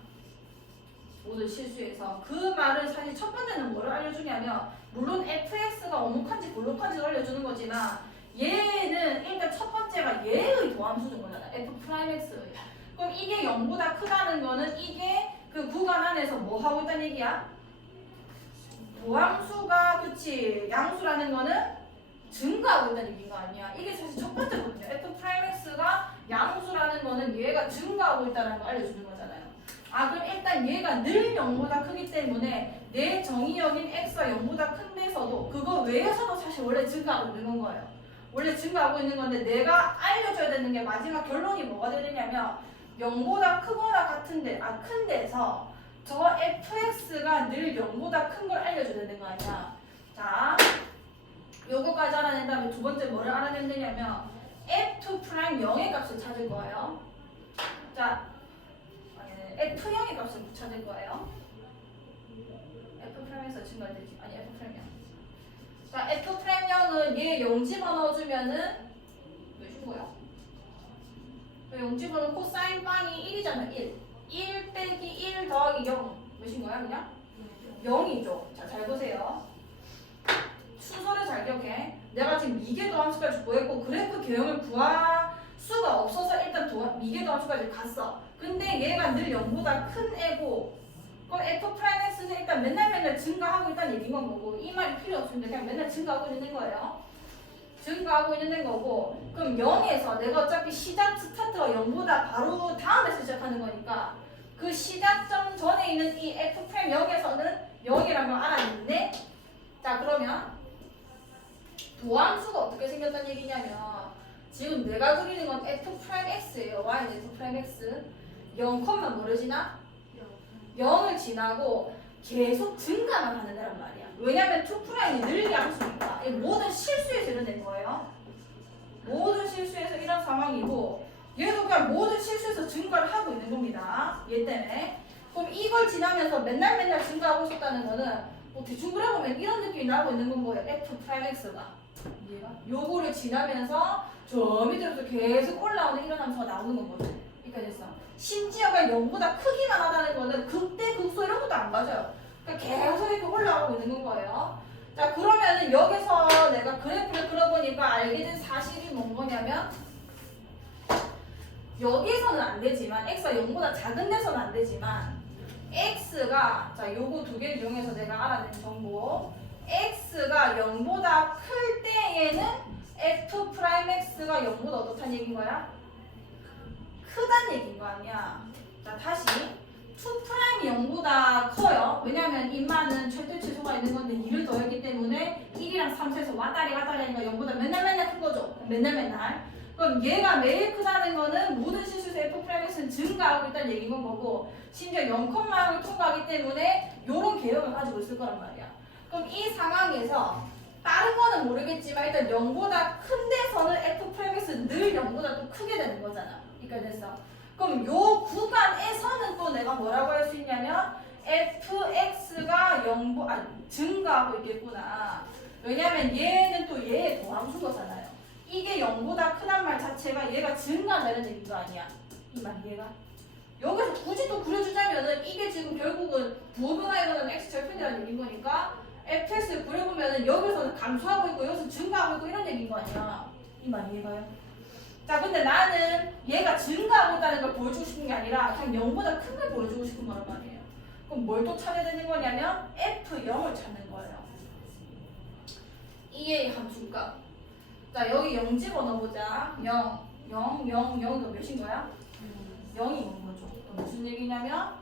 모든 실수에서 그 말을 사실 첫 번째는 뭐를 알려주냐면 물론 fx가 어묵한지 볼록한지도 알려주는 거지만 얘는 일단 첫 번째가 얘의 도함수 준 거잖아. f'x의. 그럼 이게 0보다 크다는 거는 이게 그 구간 안에서 뭐 하고 있다는 얘기야? 도함수가 그치 양수라는 거는 증가하고 있다는 얘기가 아니야. 이게 사실 첫 번째거든요. f'x가 양수라는 거는 얘가 증가하고 있다는 거 알려주는 거잖아요. 아, 그럼 일단 얘가 늘 0보다 크기 때문에 내 정의역인 x가 0보다 큰 데서도 그거 외에서도 사실 원래 증가하고 있는 거예요. 원래 증가하고 있는 건데 내가 알려줘야 되는 게 마지막 결론이 뭐가 되느냐면 0보다 크거나 같은데 큰 데서 저 fx가 늘 0보다 큰 걸 알려줘야 되는 거 아니야. 자, 요거까지 알아낸 다음에 두 번째 뭐를 알아내면 되냐면 f' 0의 값을 찾을 거예요. 자, F0의 값을 찾을 거예요. F'에서 증가되지. 아니, F'형. 자, F'형은 얘 0 집어넣어주면은 몇인 거야? 0 집어넣으면 코사인 빵이 1이잖아, 1. 1 빼기 1 더하기 0. 몇인 거야, 그냥? 0이죠. 자, 잘 보세요. 순서를 잘 기억해. 내가 지금 미개도 함수까지 구했고 그래프 개형을 구할 수가 없어서 일단 미개도 함수까지 갔어. 근데 얘가 늘 0보다 큰 애고 그럼 f'x는 일단 맨날 증가하고 있다는 얘기인 거고 이 말이 필요 없습니다. 그냥 맨날 증가하고 있는 거예요. 증가하고 있는 거고 그럼 0에서 내가 어차피 시작 스타트가 0보다 바로 다음에서 시작하는 거니까 그 시작점 전에 있는 이 f'0에서는 0이라는 걸 알아냈네. 자, 그러면 도함수가 어떻게 생겼다는 얘기냐면 지금 내가 그리는 건 f'x예요. y는 f'x 0, 뭐를 지나? 0을 지나고 계속 증가만 하는 애란 말이야. 왜냐면 2'이 늘기 함수니까 모든 실수에서 일어낸 거예요. 모든 실수에서 이런 상황이고 얘도 그냥 모든 실수에서 증가를 하고 있는 겁니다. 얘 때문에. 그럼 이걸 지나면서 맨날 증가하고 있었다는 거는 뭐 대충 그려보면 이런 느낌이 나고 있는 건 거예요. f'x가. 얘가 요거를 지나면서 저 밑으로부터 계속 올라오는 이런 함수가 나오는 건 거죠. 그러니까 됐어. 심지어가 0보다 크기만 하다는 거는 극대 극소 이런 것도 안 맞아요. 그러니까 계속 이렇게 올라가고 있는 거예요. 자, 그러면은 여기서 내가 그래프를 그려보니까 알게 된 사실이 뭔 거냐면 여기서는 안 되지만 x가 0보다 작은 데서는 안 되지만 x가 자 요거 두 개를 이용해서 내가 알아낸 정보 x가 0보다 클 때에는 f'x가 0보다 어떻다는 얘기인 거야? 크다는 얘기인 거 아니야. 자, 다시 2'이 0보다 커요. 왜냐면 인마는 최대 최소가 있는 건데 2를 더했기 때문에 1이랑 3에서 왔다리 하니까 0보다 맨날 큰 거죠. 맨날. 그럼 얘가 매일 크다는 거는 모든 실수에서 f'x는 증가하고 있다는 얘기인 거고 심지어 0,0을 통과하기 때문에 이런 개념을 가지고 있을 거란 말이야. 그럼 이 상황에서 다른 거는 모르겠지만 일단 0보다 큰 데서는 f'x는 늘 0보다 또 크게 되는 거잖아. 그러니까 됐어. 그럼 요 구간에서는 또 내가 뭐라고 할 수 있냐면 fx가 증가하고 있겠구나. 왜냐면 얘는 또 얘의 도함수인 거잖아요. 이게 0보다 크단 말 자체가 얘가 증가한다는 얘기인 거 아니야. 이 말 이해가? 여기서 굳이 또 그려주자면은 이게 지금 결국은 부호변화에 일어나는 x 절편이라는 얘기인 거니까 fx를 그려보면은 여기서는 감소하고 있고 여기서 증가하고 있고 이런 얘기인 거 아니야. 이 말 이해가요? 자, 근데 나는 얘가 증가하고 있다는 걸 보여주고 싶은 게 아니라 그냥 0보다 큰 걸 보여주고 싶은 거란 말이에요. 그럼 뭘 또 찾아야 되는 거냐면 f0을 찾는 거예요. 이의 함수가. 자, 여기 0 집어넣어보자. 0, 0, 0, 0이가 몇인 거야? 0인 거죠. 무슨 얘기냐면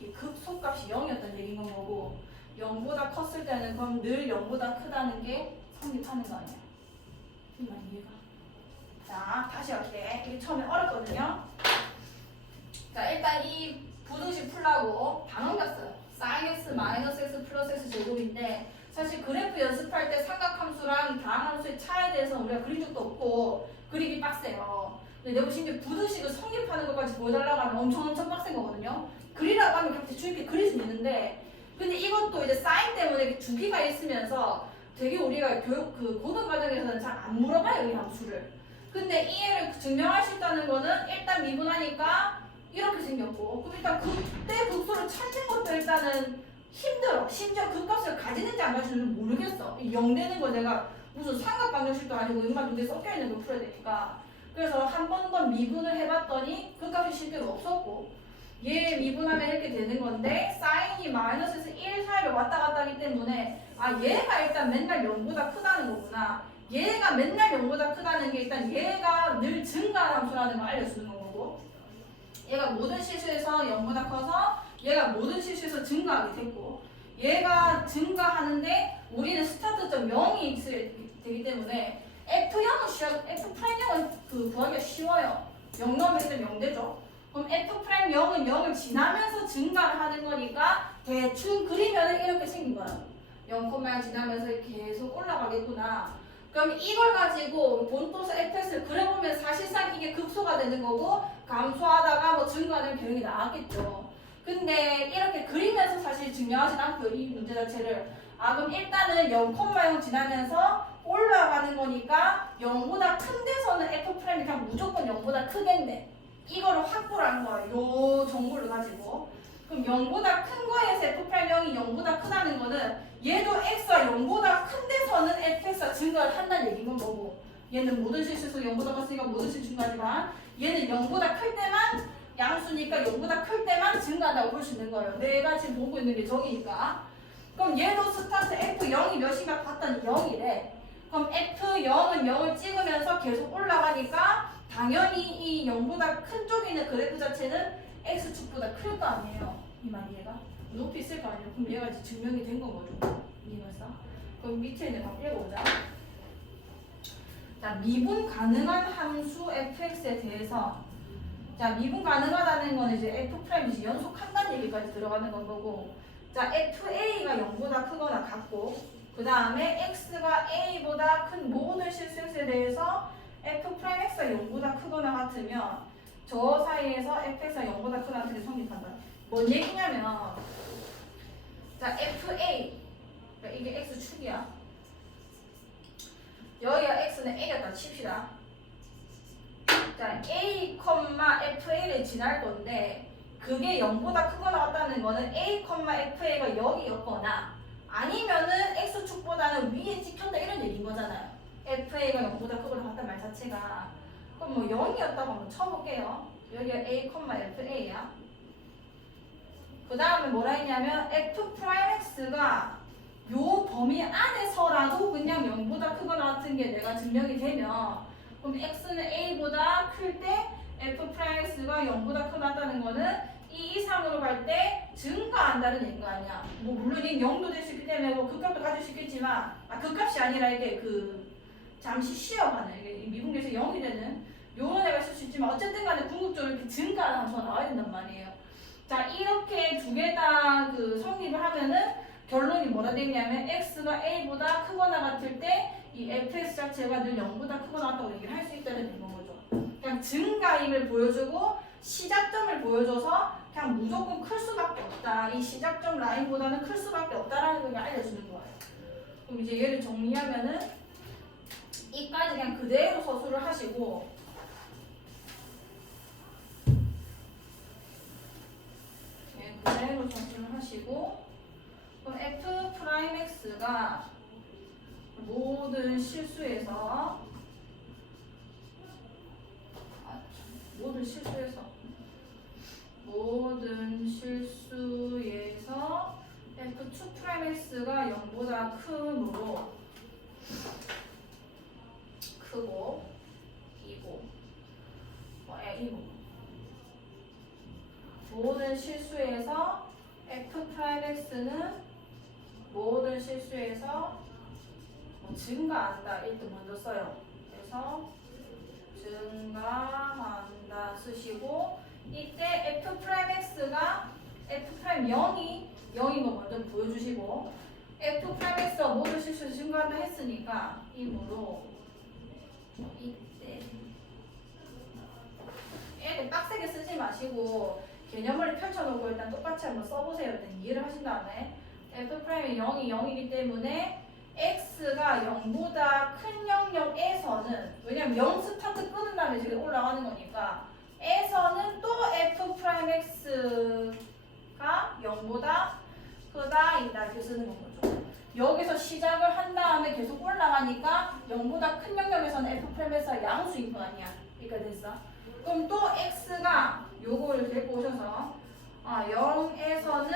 이 극소값이 0이었다는 얘기인 건 거고 0보다 컸을 때는 그럼 늘 0보다 크다는 게 성립하는 거 아니야. 이 말 이해가? 자, 다시 할게. 이게 처음에 어렵거든요. 자, 일단 이 부등식 풀라고 방금 갔어요. sin x 마이너스 x 플러스 x 제곱인데 사실 그래프 연습할 때 삼각함수랑 다항함수의 차이에 대해서 우리가 그린 적도 없고 그리기 빡세요. 근데 내가 보신 게 부등식을 성립하는 것까지 보여달라고 하면 엄청 빡센 거거든요. 그리라고 하면 그렇게 주입게 그릴 수 있는데 근데 이것도 이제 사인 때문에 두 개가 있으면서 되게 우리가 교육 그 고등 과정에서는 잘 안 물어봐요, 이 함수를. 근데 이해를 증명할 수 있다는 거는 일단 미분하니까 이렇게 생겼고 그럼 일단 그때 극소를 찾는 것도 일단은 힘들어. 심지어 그 값을 가지는지 안 가지는지 모르겠어. 0 되는 거 내가 무슨 삼각방정식도 아니고 음만 두 개 섞여 있는 걸 풀어야 되니까. 그래서 한 번 더 미분을 해봤더니 그 값이 실제로 없었고 얘 미분하면 이렇게 되는 건데 사인이 마이너스에서 1 사이로 왔다 갔다 하기 때문에 아 얘가 일단 맨날 0보다 크다는 거구나. 얘가 맨날 0보다 크다는 게 일단 얘가 늘 증가하는 함수라는 걸 알려주는 거고 얘가 모든 실수에서 0보다 커서 얘가 모든 실수에서 증가하게 됐고 얘가 증가하는데 우리는 스타트점 0이 되기 때문에 F'0은 그 구하기가 쉬워요. 0 넣으면 일단 0 되죠. 그럼 F'0은 0을 지나면서 증가를 하는 거니까 대충 그리면 이렇게 생긴 거예요. 0,0 지나면서 계속 올라가겠구나. 그럼 이걸 가지고 본토수 fx를 그려보면 사실상 이게 극소가 되는 거고 감소하다가 뭐 증가하는 경향이 나왔겠죠. 근데 이렇게 그리면서 사실 증명하진 않고요. 이 문제 자체를. 아 그럼 일단은 0,0 지나면서 올라가는 거니까 0보다 큰 데서는 f' 그냥 무조건 0보다 크겠네. 이거를 확보를 하는 거예요. 요 정보를 가지고. 그럼 0보다 큰 거에서 f'0이 0보다 크다는 거는 얘도 x가 0보다 큰 데서는 fx가 증가를 한다는 얘기인 건 거고 얘는 모든 실수에서 0보다 컸으니까 모든 실수 증가하지만 얘는 0보다 클 때만 양수니까 0보다 클 때만 증가한다고 볼 수 있는 거예요. 내가 지금 보고 있는 게 저기니까. 그럼 얘도 스타트 f0이 몇인가 봤더니 0이래. 그럼 f0은 0을 찍으면서 계속 올라가니까 당연히 이 0보다 큰 쪽에 있는 그래프 자체는 x축보다 클 거 아니에요. 이 말 이해가? 높이 있을 거 아니에요. 그럼 얘가 이제 증명이 된 건 거죠. 이해했어? 그럼 밑에 있는 거 읽어보자. 자, 미분 가능한 함수 fx에 대해서 자, 미분 가능하다는 건 이제 f' 연속한다는 얘기까지 들어가는 건 거고 자, fa가 0보다 크거나 같고 그 다음에 x가 a보다 큰 모든 실수에 대해서 f'x가 0보다 크거나 같으면 저 사이에서 fx가 0보다 크거나 같은 게 성립한다. 뭔 얘기냐면 자, fa 이게 x축이야. 여기가 x는 a였다 칩시다. 자, a, fa를 지날 건데 그게 0보다 크거나 같다는 거는 a, fa가 여기였거나 아니면은 x축보다는 위에 찍혔다 이런 얘기인 거잖아요. fa가 0보다 크거나 같다는 말 자체가. 그럼 뭐 0이었다고 한번 쳐볼게요. 여기가 a, fa야. 그 다음에 뭐라 했냐면 f'x가 요 범위 안에서라도 그냥 0보다 크거나 같은 게 내가 증명이 되면 그럼 x는 a보다 클 때 f'x가 0보다 크거나 같다는 거는 이 이상으로 갈 때 증가한다는 얘기가 아니야. 뭐 물론 이 0도 될 수 있기 때문에 뭐 극값도 가질 수 있겠지만 극값이 아니라 이게 그 잠시 쉬어가는 이게 미분계에서 0이 되는 요런 애가 있을 수 있지만 어쨌든 간에 궁극적으로 이렇게 증가하는 함수가 나와야 된단 말이에요. 자, 이렇게 두 개 다 그 성립을 하면은 결론이 뭐라 되냐면 x가 a보다 크거나 같을 때 이 fx 자체가 늘 0보다 크거나 같다고 얘기를 할 수 있다는 거죠. 그냥 증가임을 보여주고 시작점을 보여줘서 그냥 무조건 클 수밖에 없다. 이 시작점 라인보다는 클 수밖에 없다라는 걸 알려주는 거예요. 그럼 이제 얘를 정리하면은 이까지 그냥 그대로 서술을 하시고 그대로 서술을 하시고 그럼 F'X가 모든 실수에서 F2'X가 0보다 크고 이고 모든 실수에서 F'X는 모든 실수에서 증가한다. 1등 먼저 써요. 그래서 증가한다 쓰시고 이때 F'X가 F'0이 0인 거 먼저 보여주시고 F'X가 모든 실수에서 증가한다 했으니까 이므로 이때 애들 빡세게 쓰지 마시고 개념을 펼쳐놓고 일단 똑같이 한번 써보세요. 일단 이해를 하신 다음에 F'이 0이 0이기 때문에 X가 0보다 큰 영역에서는 왜냐면 0 스타트 끄는 다음에 지금 올라가는 거니까 에서는 또 F'X가 0보다 크다 이렇게 쓰는 거죠. 여기서 시작을 한 다음에 계속 올라가니까 0보다 큰 영역에서는 F'X가 양수인 거 아니야. 그러니까 됐어. 그럼 또 X가 요거를 데리고 오셔서 0에서는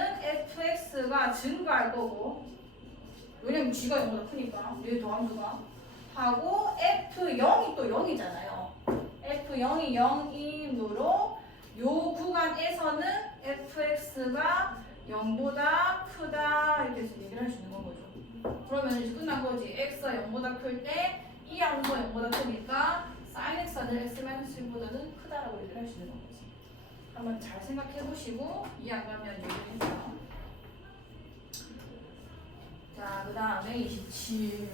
F'X가 증가할 거고 왜냐면 G가 0보다 크니까 얘 더함수가 하고 F0이 또 0이잖아요. F0이 0이므로 요 구간에서는 F'X가 0보다 크다 이렇게 해서 얘기를 할 수 있는 건 거죠. 그러면 이제 끝난 거지. X가 0보다 클 때 이 함수가 0보다 크니까 sin X가 늘 X-1보다는 크다라고 얘기를 할 수 있는 거지. 한번 잘 생각해 보시고 이해 안 가면 얘기를 해줘요. 자, 그 다음에 27.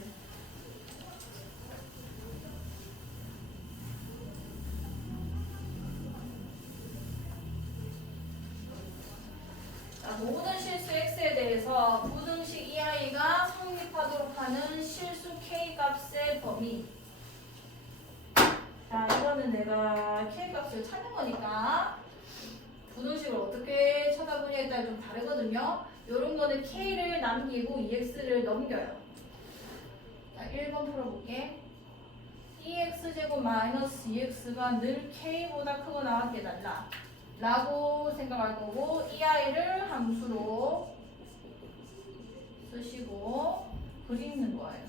자, 모든 실수 X에 대해서 부등식 EI가 성립하도록 하는 실수 K 값의 범위. 자, 이거는 내가 K 값을 찾는 거니까 부등식을 어떻게 쳐다보냐에 따라 좀 다르거든요. 요런 거는 K를 남기고 EX를 넘겨요. 자, 1번 풀어볼게. 2X제곱 마이너스 2X가 늘 K보다 크거나 같게 달라 라고 생각할 거고 이 아이를 함수로 쓰시고 그리는 거예요.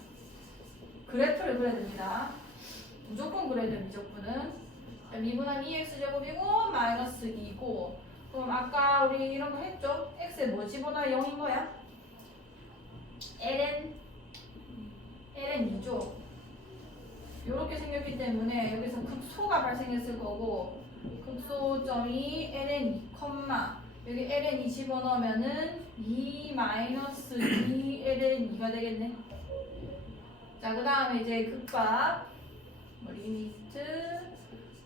그래프를 그려야 됩니다. 무조건 그려야 돼요. 미적분은 미분한 2X제곱이고 마이너스 2고 그럼 아까 우리 이런 거 했죠? X에 뭐 집어넣어 0인 거야? ln 2죠. 이렇게 생겼기 때문에 여기서 극소가 발생했을 거고 극소점이 ln 2, 여기 ln 2 집어넣으면은 2 마이너스 2 ln 2가 되겠네. 자, 그 다음에 이제 극값 리미트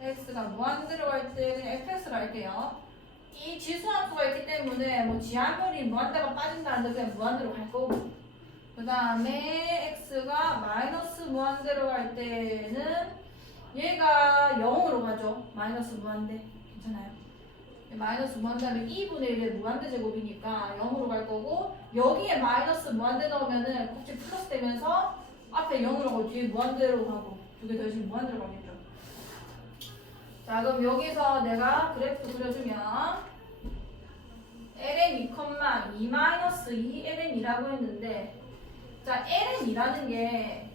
x가 무한 들어갈 때 그냥 fx를 할게요. 이 지수함수가 있기 때문에 뭐 지하물이 무한대가 빠진다는데 그냥 무한대로 갈 거고 그 다음에 x가 마이너스 무한대로 갈 때는 얘가 0으로 가죠. 마이너스 무한대 괜찮아요. 마이너스 무한대하면 2분의 1의 무한대 제곱이니까 0으로 갈 거고 여기에 마이너스 무한대 넣으면은 곱지 플러스 되면서 앞에 0으로 가고 뒤에 무한대로 가고 두 개 더해지면 무한대로 가겠죠. 자, 그럼 여기서 내가 그래프 그려주면 ln 2,2 ln 2라고 했는데 자, ln 2라는 게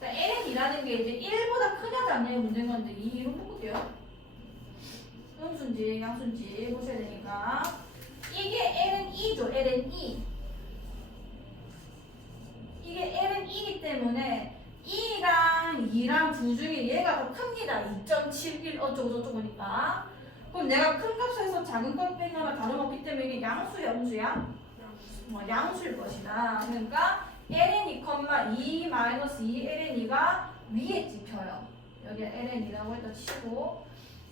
이제 1보다 크냐 작냐의 문제인 건데 2로 볼게요. 음수인지 양수인지 보셔야 되니까 이게 ln 2죠. ln 2 이게 ln 2이기 때문에 2랑 2랑 두 중에 얘가 더 큽니다. 2.71 어쩌고저쩌고니까. 그럼 내가 큰 값에서 작은 값 빼거나 다름없기 때문에 이게 양수야, 음수야? 양수일 것이다. 그러니까 ln 2,2 마이너스 2 ln 2가 위에 찍혀요. 여기 ln 2라고 일단 치고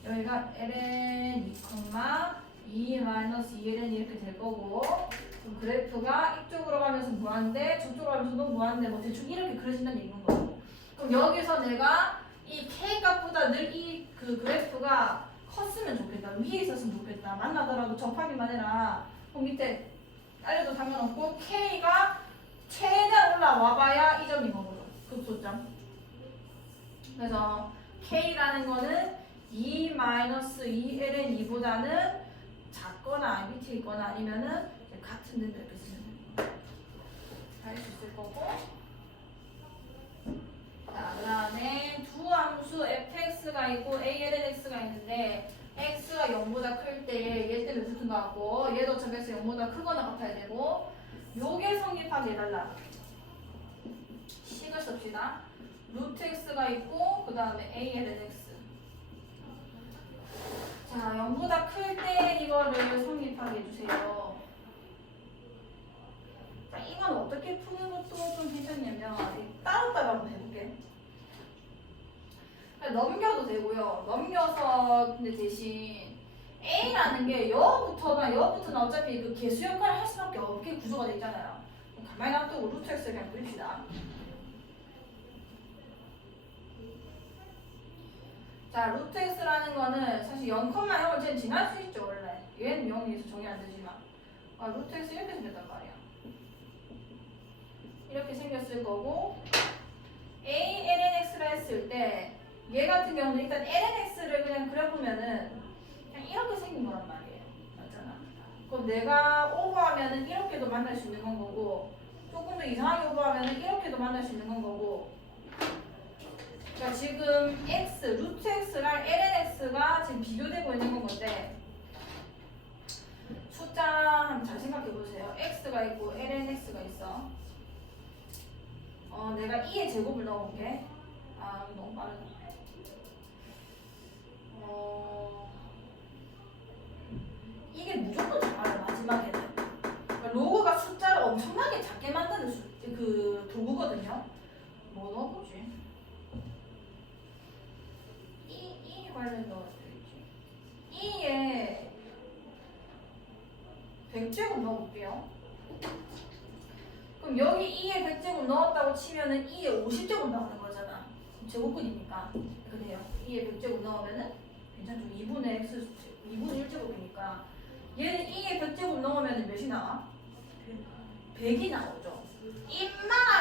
여기가 ln 2,2 마이너스 2 ln 2 이렇게 될 거고 그럼 그래프가 이쪽으로 가면서 무한대, 저쪽으로 가면서도 무한대, 뭐 대충 이렇게 그려진다는 얘기인 거고. 그럼 여기서 내가 이 K 값보다 늘 이 그 그래프가 컸으면 좋겠다. 위에 있었으면 좋겠다. 만나더라도 접하기만 해라. 그럼 밑에 알려도 상관없고 K가 최대한 올라와봐야 이 점인 거거든. 극소점. 그래서 K라는 거는 2-2ln2보다는 작거나 밑에 있거나 아니면은 같은 데다 이렇게 쓰면 알 수 있을 거고. 자, 그 다음에 두 함수 fx가 있고 alnx가 있는데 x가 0보다 클 때 얘 때문에 붙은 거 같고 얘도 어차피 x 0보다 크거나 같아야 되고 요게 성립하게 해달라. 식을 씁시다. 루트 x가 있고 그 다음에 alnx. 자, 0보다 클 때 이거를 성립하게 해주세요. 자, 이건 어떻게 푸는 것도 좀 괜찮냐면 따로따로 한번 해볼게. 넘겨도 되고요. 넘겨서 근데 대신 A라는 게 여부터나 어차피 그 개수 역할을 할 수밖에 없게 구조가 되어 있잖아요. 가만히 놔두고 루트 X를 그냥 그립시다. 자, 루트 X라는 거는 사실 0,0을 쟤는 지날 수 있죠, 원래. 얘는 0에서 정의 안 되지만. 루트 X 이렇게 생겼단 말이야. 이렇게 생겼을 거고, A, lnx를 했을 때, 얘 같은 경우는 일단 lnx를 그냥 그려보면은, 그냥 이렇게 생긴 거란 말이에요. 맞잖아. 그럼 내가 오버하면은 이렇게도 만날 수 있는 건 거고, 조금 더 이상하게 오버하면은 이렇게도 만날 수 있는 건 거고, 그러니까 지금 x, 루트 x랑 lnx가 지금 비교되고 있는 건 건데 숫자 한번 잘 생각해 보세요. x가 있고 lnx가 있어. 내가 2의 제곱을 넣어볼게. 너무 빠르다. 이게 무조건 작아요, 마지막에는. 그러니까 로그가 숫자를 엄청나게 작게 만드는 그 도구거든요. 뭐 넣어보지? 이 관련 넣어드릴지. 2에 100제곱 넣어볼게요. 그럼 여기 2에 100제곱 넣었다고 치면은 2에 50제곱 나오는 거잖아. 제곱근이니까. 그래요. 2에 100제곱 넣으면은 괜찮죠? 2분의 x, 2분의 1제곱이니까. 얘는 2에 100제곱 넣으면 몇이 나와? 100이 나오죠.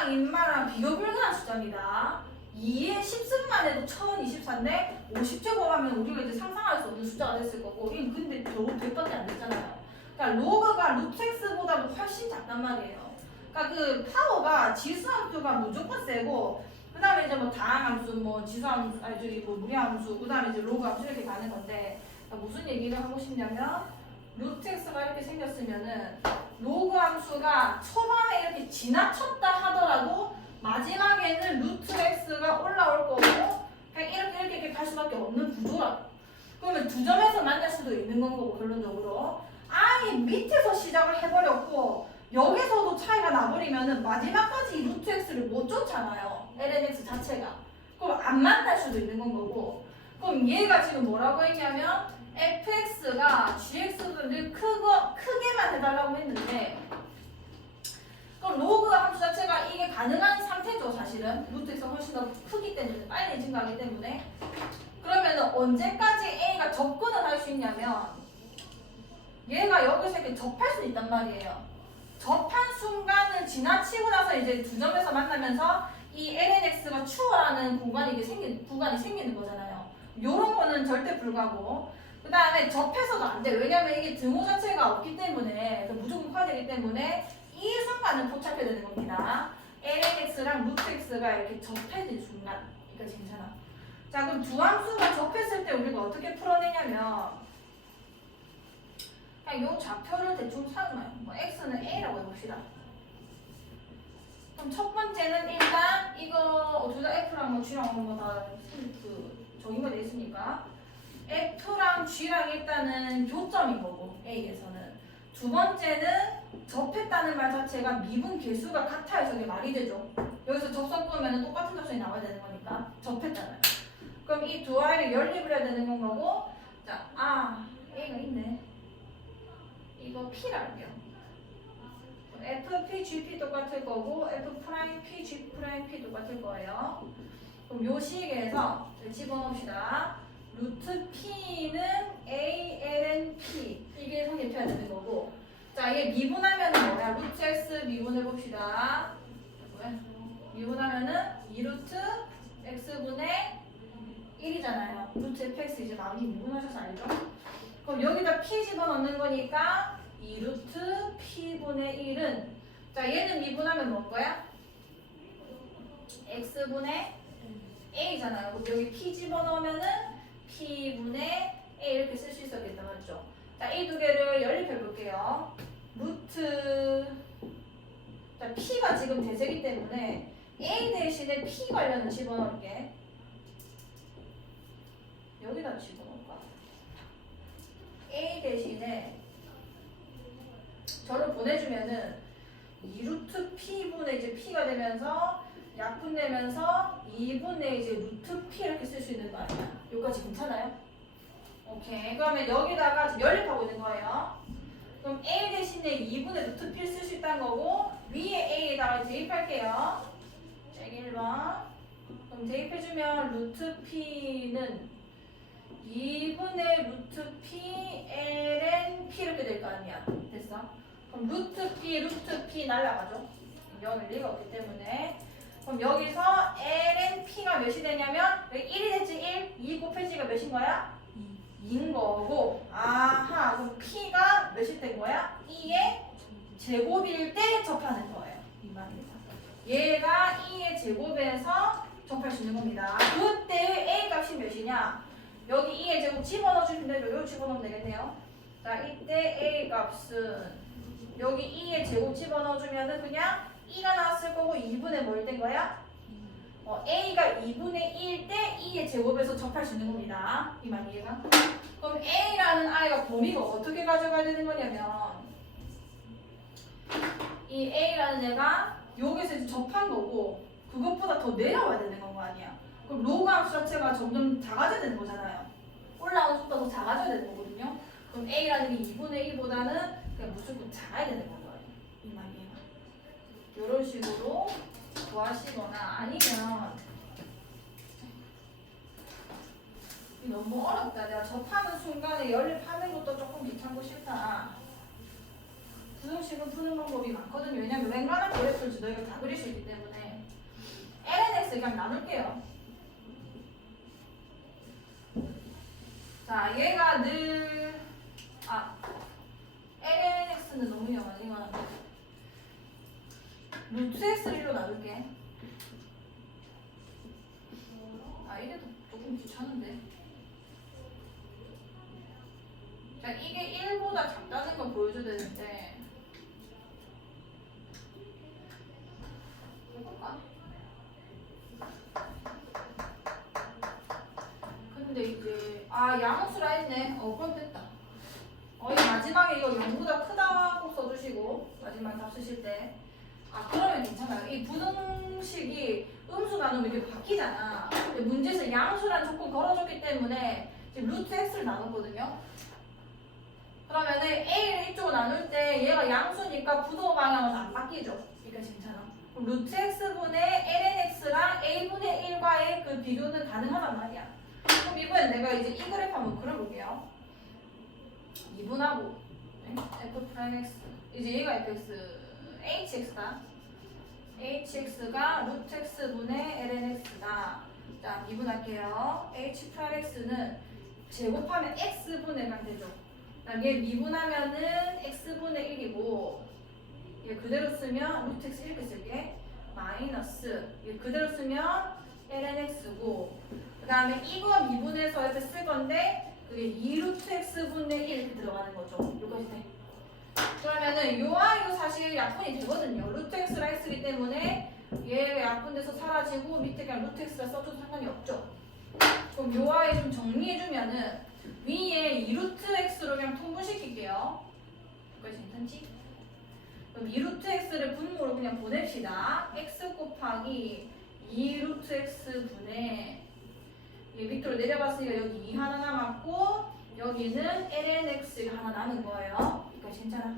인마랑 비교 불가한 숫자입니다. 2에 10승만 해도 1024인데 50제곱 하면 우리가 이제 상상할 수 없는 숫자가 됐을 거고 근데 겨우 100밖에 안 됐잖아요. 그러니까 로그가 루트 x보다도 훨씬 작단 말이에요. 그러니까 그 파워가 지수함수가 무조건 세고 그 다음에 이제 뭐 다항함수, 뭐 지수함수, 뭐 무리함수, 그 다음에 이제 로그함수 이렇게 가는 건데 그러니까 무슨 얘기를 하고 싶냐면 루트 x가 이렇게 생겼으면은 로그 함수가 초반에 이렇게 지나쳤다 하더라도 마지막에는 루트 x가 올라올 거고 그냥 이렇게 갈 수밖에 없는 구조라고. 그러면 두 점에서 만날 수도 있는 건 거고 결론적으로 아예 밑에서 시작을 해버렸고 여기서도 차이가 나버리면은 마지막까지 이 루트 x를 못 쫓잖아요. lnx 자체가. 그럼 안 만날 수도 있는 건 거고. 그럼 얘가 지금 뭐라고 했냐면 fx가 gx보다 늘 크게만 해달라고 했는데 그럼 로그 함수 자체가 이게 가능한 상태죠, 사실은. 루트 x가 훨씬 더 크기 때문에, 빨리 증가하기 때문에. 그러면은 언제까지 a가 접근을 할 수 있냐면 얘가 여기서 이렇게 접할 수 있단 말이에요. 접한 순간을 지나치고 나서 이제 두 점에서 만나면서 이 lnx가 추월하는 구간이 생기는 거잖아요. 요런 거는 절대 불가고 그 다음에 접해서도 안 돼. 왜냐면 이게 등호 자체가 없기 때문에 무조건 커야 되기 때문에 이 순간을 포착해야 되는 겁니다. lnx랑 루트 x가 이렇게 접해진 순간. 그러니까 괜찮아. 자, 그럼 두 함수가 접했을 때 우리가 어떻게 풀어내냐면 그냥 요 좌표를 대충 사용해요. 뭐 x는 a라고 해봅시다. 그럼 첫 번째는 일단 이거 둘 다 f랑 뭐 g랑 뭐다 정의가 돼 있으니까 f랑 g랑 일단은 교점인 거고 a에서는. 두 번째는 접했다는 말 자체가 미분 개수가 같아야 저게 말이 되죠. 여기서 접선 끄면 똑같은 접선이 나와야 되는 거니까 접했잖아요. 그럼 이 두 아이를 연립을 해야 되는 건 거고 자, a가 있네. 이거 p랄게요. FP, GP 똑같을 거고 F 프라임 P, G 프라임 P 똑같을 거예요. 그럼 요 식에서 집어넣읍시다. 루트 P는 A, ln P 이게 성립해야 되는 거고 자 얘 미분하면은 뭐야? 루트 X 미분해봅시다. 미분하면은 2루트 X분의 1이잖아요. 루트 fx 이제 많이 미분하셔서 알죠? 그럼 여기다 p 집어넣는 거니까 2루트 p분의 1은 자 얘는 미분하면 뭔 거야? x분의 a잖아요. 그럼 여기 p 집어넣으면은 p분의 a 이렇게 쓸 수 있었겠다 맞죠? 자 이 두 개를 연립해 볼게요. 루트 자 p가 지금 대세기 때문에 a 대신에 p 관련을 집어넣을게. 여기다 집어넣을까? a 대신에 저를 보내주면은 2루트 p분의 이제 p가 되면서 약분 내면서 2분의 이제 루트 p 이렇게 쓸 수 있는 거 아니야? 여기까지 괜찮아요? 오케이. 그러면 여기다가 지금 연립하고 있는 거예요. 그럼 a 대신에 2분의 루트 p를 쓸 수 있다는 거고 위에 a에다가 대입할게요. 자, 1번. 그럼 대입해주면 루트 p는 2분의 루트 p ln p 이렇게 될 거 아니야. 됐어? 그럼 루트 p 날라가죠. 0일 리가 없기 때문에. 그럼 여기서 ln p가 몇이 되냐면 여기 1이 됐지 1? 2 곱해지가 몇인 거야? 2인 거고 아하 그럼 p가 몇이 된 거야? 2의 제곱일 때 접하는 거예요. 이 말입니다. 얘가 2의 제곱에서 접할 수 있는 겁니다. 그때 a 값이 몇이냐? 여기 2의 제곱 집어넣어 주시면 되죠. 여기 집어넣으면 되겠네요. 자, 이때 A 값은 여기 2의 제곱 집어넣어 주면은 그냥 2가 나왔을 거고 2분의 뭐일 된 거야? A가 2분의 1일 때 2의 제곱에서 접할 수 있는 겁니다. 이 말 이해가? 그럼 A라는 아이가 범위가 어떻게 가져가야 되는 거냐면 이 A라는 애가 여기서 이제 접한 거고 그것보다 더 내려와야 되는 거 아니야? 그럼 로그 함수 자체가 점점 작아져야 되는 거잖아요. 올라오는 속도가 더 작아져야 되는 거거든요. 그럼 A라는 게 2분의 1보다는 그냥 무조건 작아야 되는 거예요. 이 말이에요. 이런 식으로 구하시거나 아니면 너무 어렵다. 내가 접하는 순간에 연립하는 것도 조금 귀찮고 싫다. 부등식은 푸는 방법이 많거든요. 왜냐면 웬간한 그래프를 너희가 다 그릴 수 있기 때문에 lnx 그냥 나눌게요. 자, 얘가 늘 lnx는 너무 위험하네. 이거는 루트 x를 1로 나눌게. 이래도 조금 귀찮은데. 자, 이게 1보다 작다는 걸 보여줘야 되는데 해볼까? 근데 이제 양수라 했네. 그럼 됐다. 이 마지막에 이거 0보다 크다고 써주시고 마지막 답 쓰실 때 그러면 괜찮아요. 이 부등식이 음수 나누면 이렇게 바뀌잖아. 근데 문제에서 양수란 조건 걸어줬기 때문에 지금 루트 x를 나눴거든요. 그러면은 a를 이쪽으로 나눌 때 얘가 양수니까 부도 방향은 안 바뀌죠. 그러니까 괜찮아. 그럼 루트 x분의 lnx랑 a분의 1과의 그 비교는 가능하단 말이야. 그럼 이번엔 내가 이제 이 그래프 한번 그려볼게요. 2분하고 f'(x) 이제 얘가 fx hx다. hx가 루트 x분의 lnx다. 자, 미분할게요. h'x는 제곱하면 x분의가 되죠. 얘 미분하면은 x분의 1이고 얘 그대로 쓰면 루트 x 이렇게 쓸게. 마이너스 얘 그대로 쓰면 lnx고 그 다음에 이거 미분해서 옆에 쓸 건데 그게 2루트 x분의 1 이렇게 들어가는 거죠. 여기까지 돼. 그러면은 요와 요 사실 약분이 되거든요. 루트 x랑 x이기 때문에 얘 약분돼서 사라지고 밑에 그냥 루트 x라 써줘도 상관이 없죠. 그럼 요와 좀 정리해주면은 위에 2루트 x로 그냥 통분시킬게요. 여기까지 괜찮지? 그럼 2루트 x를 분모로 그냥 보냅시다. x 곱하기 2루트 x 분의 밑으로 내려갔으니까 여기 2 하나 남았고 여기는 ln x가 하나 남은 거예요. 여기까지 괜찮아?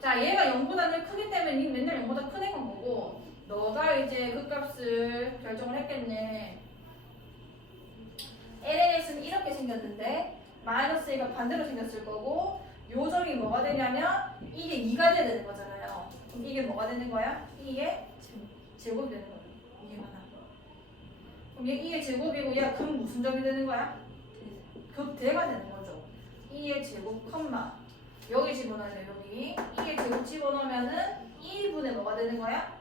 자, 얘가 0보다 늘 크기 때문에 니 맨날 0보다 큰 애건 거고 너가 이제 그 값을 결정을 했겠네. lnx는 이렇게 생겼는데 마이너스 2가 반대로 생겼을 거고 요점이 뭐가 되냐면 이게 2가 돼야 되는 거잖아요. 그럼 이게 뭐가 되는 거야? 이게 제곱이 되는 거야. 이게 하나. 그럼 이게 제곱이고 얘가 그 무슨 점이 되는 거야? 극대가 되는 거죠. 2의 제곱 컴마 여기 집어넣어야 돼. 여기 2의 제곱 집어넣으면은 2분의 뭐가 되는 거야?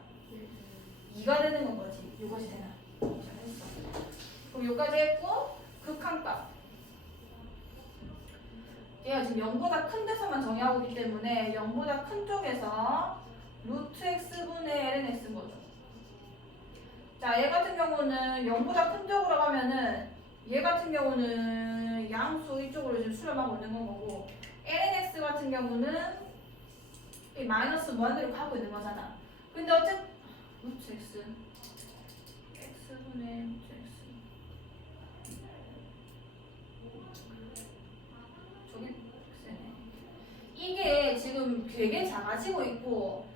2가 되는 건 거지. 이것이 되나? 잘했어. 그럼 여기까지 했고 극한값 얘가 지금 0보다 큰 데서만 정의하고 있기 때문에 0보다 큰 쪽에서 루트 x분의 ln x인 거죠. 자, 얘 같은 경우는 0보다 큰 쪽으로 가면은 얘 같은 경우는 양수 이쪽으로 지금 수렴하고 있는 건 거고 ln x 같은 경우는 이 마이너스 무한대로 가고 있는 거잖아. 근데 어쨌든 루트 x x분의 루트 x 저기 x네. 이게 지금 되게 작아지고 있고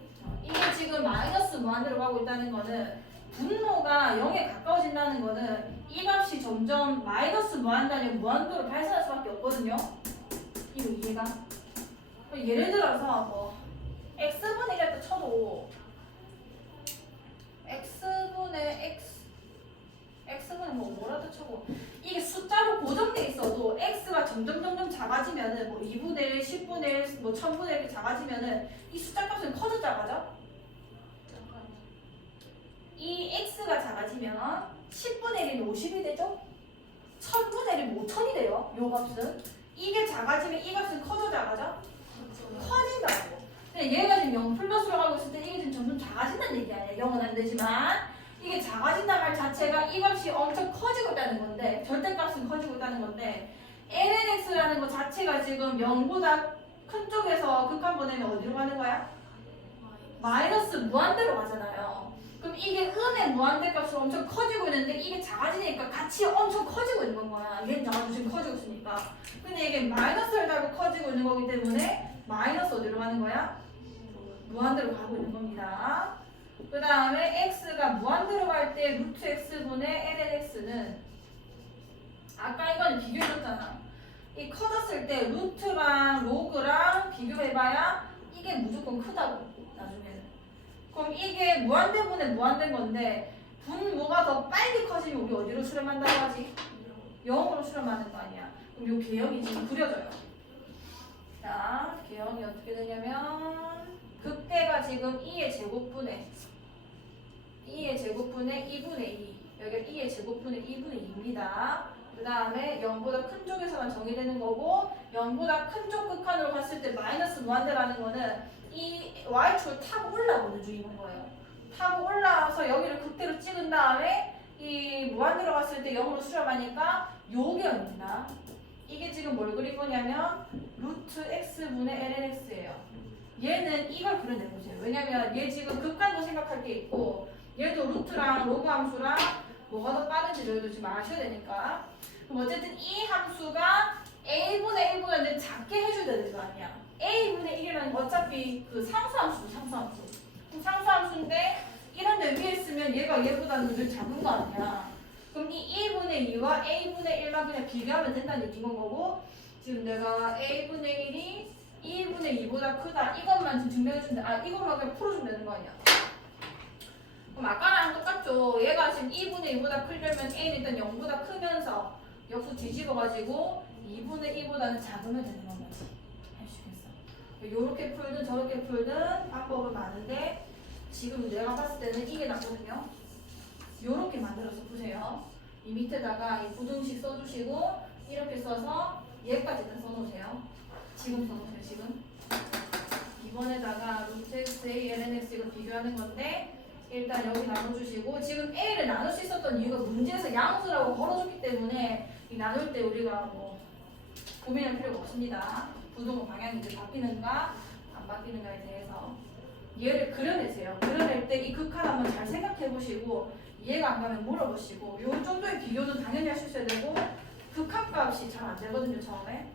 이게 지금 마이너스 무한대로 가고 있다는 거는 분모가 0에 가까워진다는 거는 이 값이 점점 마이너스 무한대 아니고 무한대로 발산할 수밖에 없거든요. 이거 이해가? 예를 들어서 뭐 x분의 1이라고 쳐도 x분의 뭐라도 쳐고 이게 숫자로 고정돼 있어도 x가 점점 작아지면은 뭐 2분의 1, 10분의 1, 뭐 1000분의 1 이렇게 작아지면은 이 숫자 값은 커져 작아져? 이 x가 작아지면 10분의 1이 50이 되죠? 1000분의 1이 5000이 돼요. 요 값은. 이게 작아지면 이 값은 커져 작아져? 커진다고. 근데 얘가 지금 0 플러스로 가고 있을 때 이게 지금 점점 작아진다는 얘기 아니야. 0은 안 되지만 이게 작아진다는 말 자체가 이 값이 엄청 커지고 있다는 건데 절대값은 커지고 있다는 건데 lnx라는 거 자체가 지금 0보다 큰 쪽에서 극한 보내면 어디로 가는 거야? 마이너스 무한대로 가잖아요. 그럼 이게 은의 무한대 값으로 엄청 커지고 있는데 이게 작아지니까 같이 엄청 커지고 있는 건 거야. 얘는 작아지고 지금 커지고 있으니까. 근데 이게 마이너스를 달고 커지고 있는 거기 때문에 마이너스 어디로 가는 거야? 무한대로 가고 있는 겁니다. 그 다음에 x가 무한대로 갈 때 루트 x분의 lnx는 아까 이거는 비교해줬잖아. 이 커졌을 때 루트랑 로그랑 비교해봐야 이게 무조건 크다고 나중에는. 그럼 이게 무한대분의 무한된 건데 분모가 더 빨리 커지면 우리 어디로 수렴한다고 하지? 0으로 수렴하는 거 아니야. 그럼 이 개형이 지금 그려져요. 자, 개형이 어떻게 되냐면 극대가 지금 2의 제곱분의 2분의 2 여기가 2의 제곱분의 2분의 2입니다. 그 다음에 0보다 큰 쪽에서만 정의되는 거고 0보다 큰 쪽 극한으로 갔을 때 마이너스 무한대라는 거는 이 y축을 타고 올라오는 중인 거예요. 타고 올라와서 여기를 극대로 찍은 다음에 이 무한대로 갔을 때 0으로 수렴하니까 요게 언니나 이게 지금 뭘 그린 거냐면 루트 x분의 lnx예요. 얘는 이걸 그려내보세요. 왜냐면 얘 지금 극한도 생각할 게 있고 얘도 루트랑 로그 함수랑 뭐가 더 빠른지 저희도 지금 아셔야 되니까. 그럼 어쨌든 이 함수가 a분의 1보다 작게 해줘야 되는 거 아니야. a분의 1이라는 거 어차피 그 상수함수. 그럼 상수함수인데 이런 데 위에 쓰면 얘가 얘보다는 늘 작은 거 아니야. 그럼 이 1분의 2와 a분의 1만 그냥 비교하면 된다는 얘기인 거고 지금 내가 a분의 1이 2분의 2보다 크다 이것만 지금 증명해주면 돼. 이것만 그냥 풀어주면 되는 거 아니야. 그럼 아까랑 똑같죠. 얘가 지금 2분의 2보다 크려면 a는 일단 0보다 크면서 역수 뒤집어가지고 2분의 2보다는 작으면 되는 건 거지. 할 수 있겠어. 요렇게 풀든 저렇게 풀든 방법은 많은데 지금 내가 봤을 때는 이게 낫거든요. 요렇게 만들어서 보세요. 이 밑에다가 이 부등식 써주시고 이렇게 써서 얘까지 일단 써놓으세요. 지금 써놓으세요. 지금. 이번에다가 루트 x, a, ln x 이거 비교하는 건데 일단 여기 나눠주시고 지금 a를 나눌 수 있었던 이유가 문제에서 양수라고 걸어줬기 때문에 이 나눌 때 우리가 뭐 고민할 필요가 없습니다. 부등호 방향이 이제 바뀌는가 안 바뀌는가에 대해서 얘를 그려내세요. 그려낼 때 이 극한 한번 잘 생각해 보시고 이해가 안 가면 물어보시고 요 정도의 비교는 당연히 할 수 있어야 되고 극한 값이 잘 안 되거든요 처음에.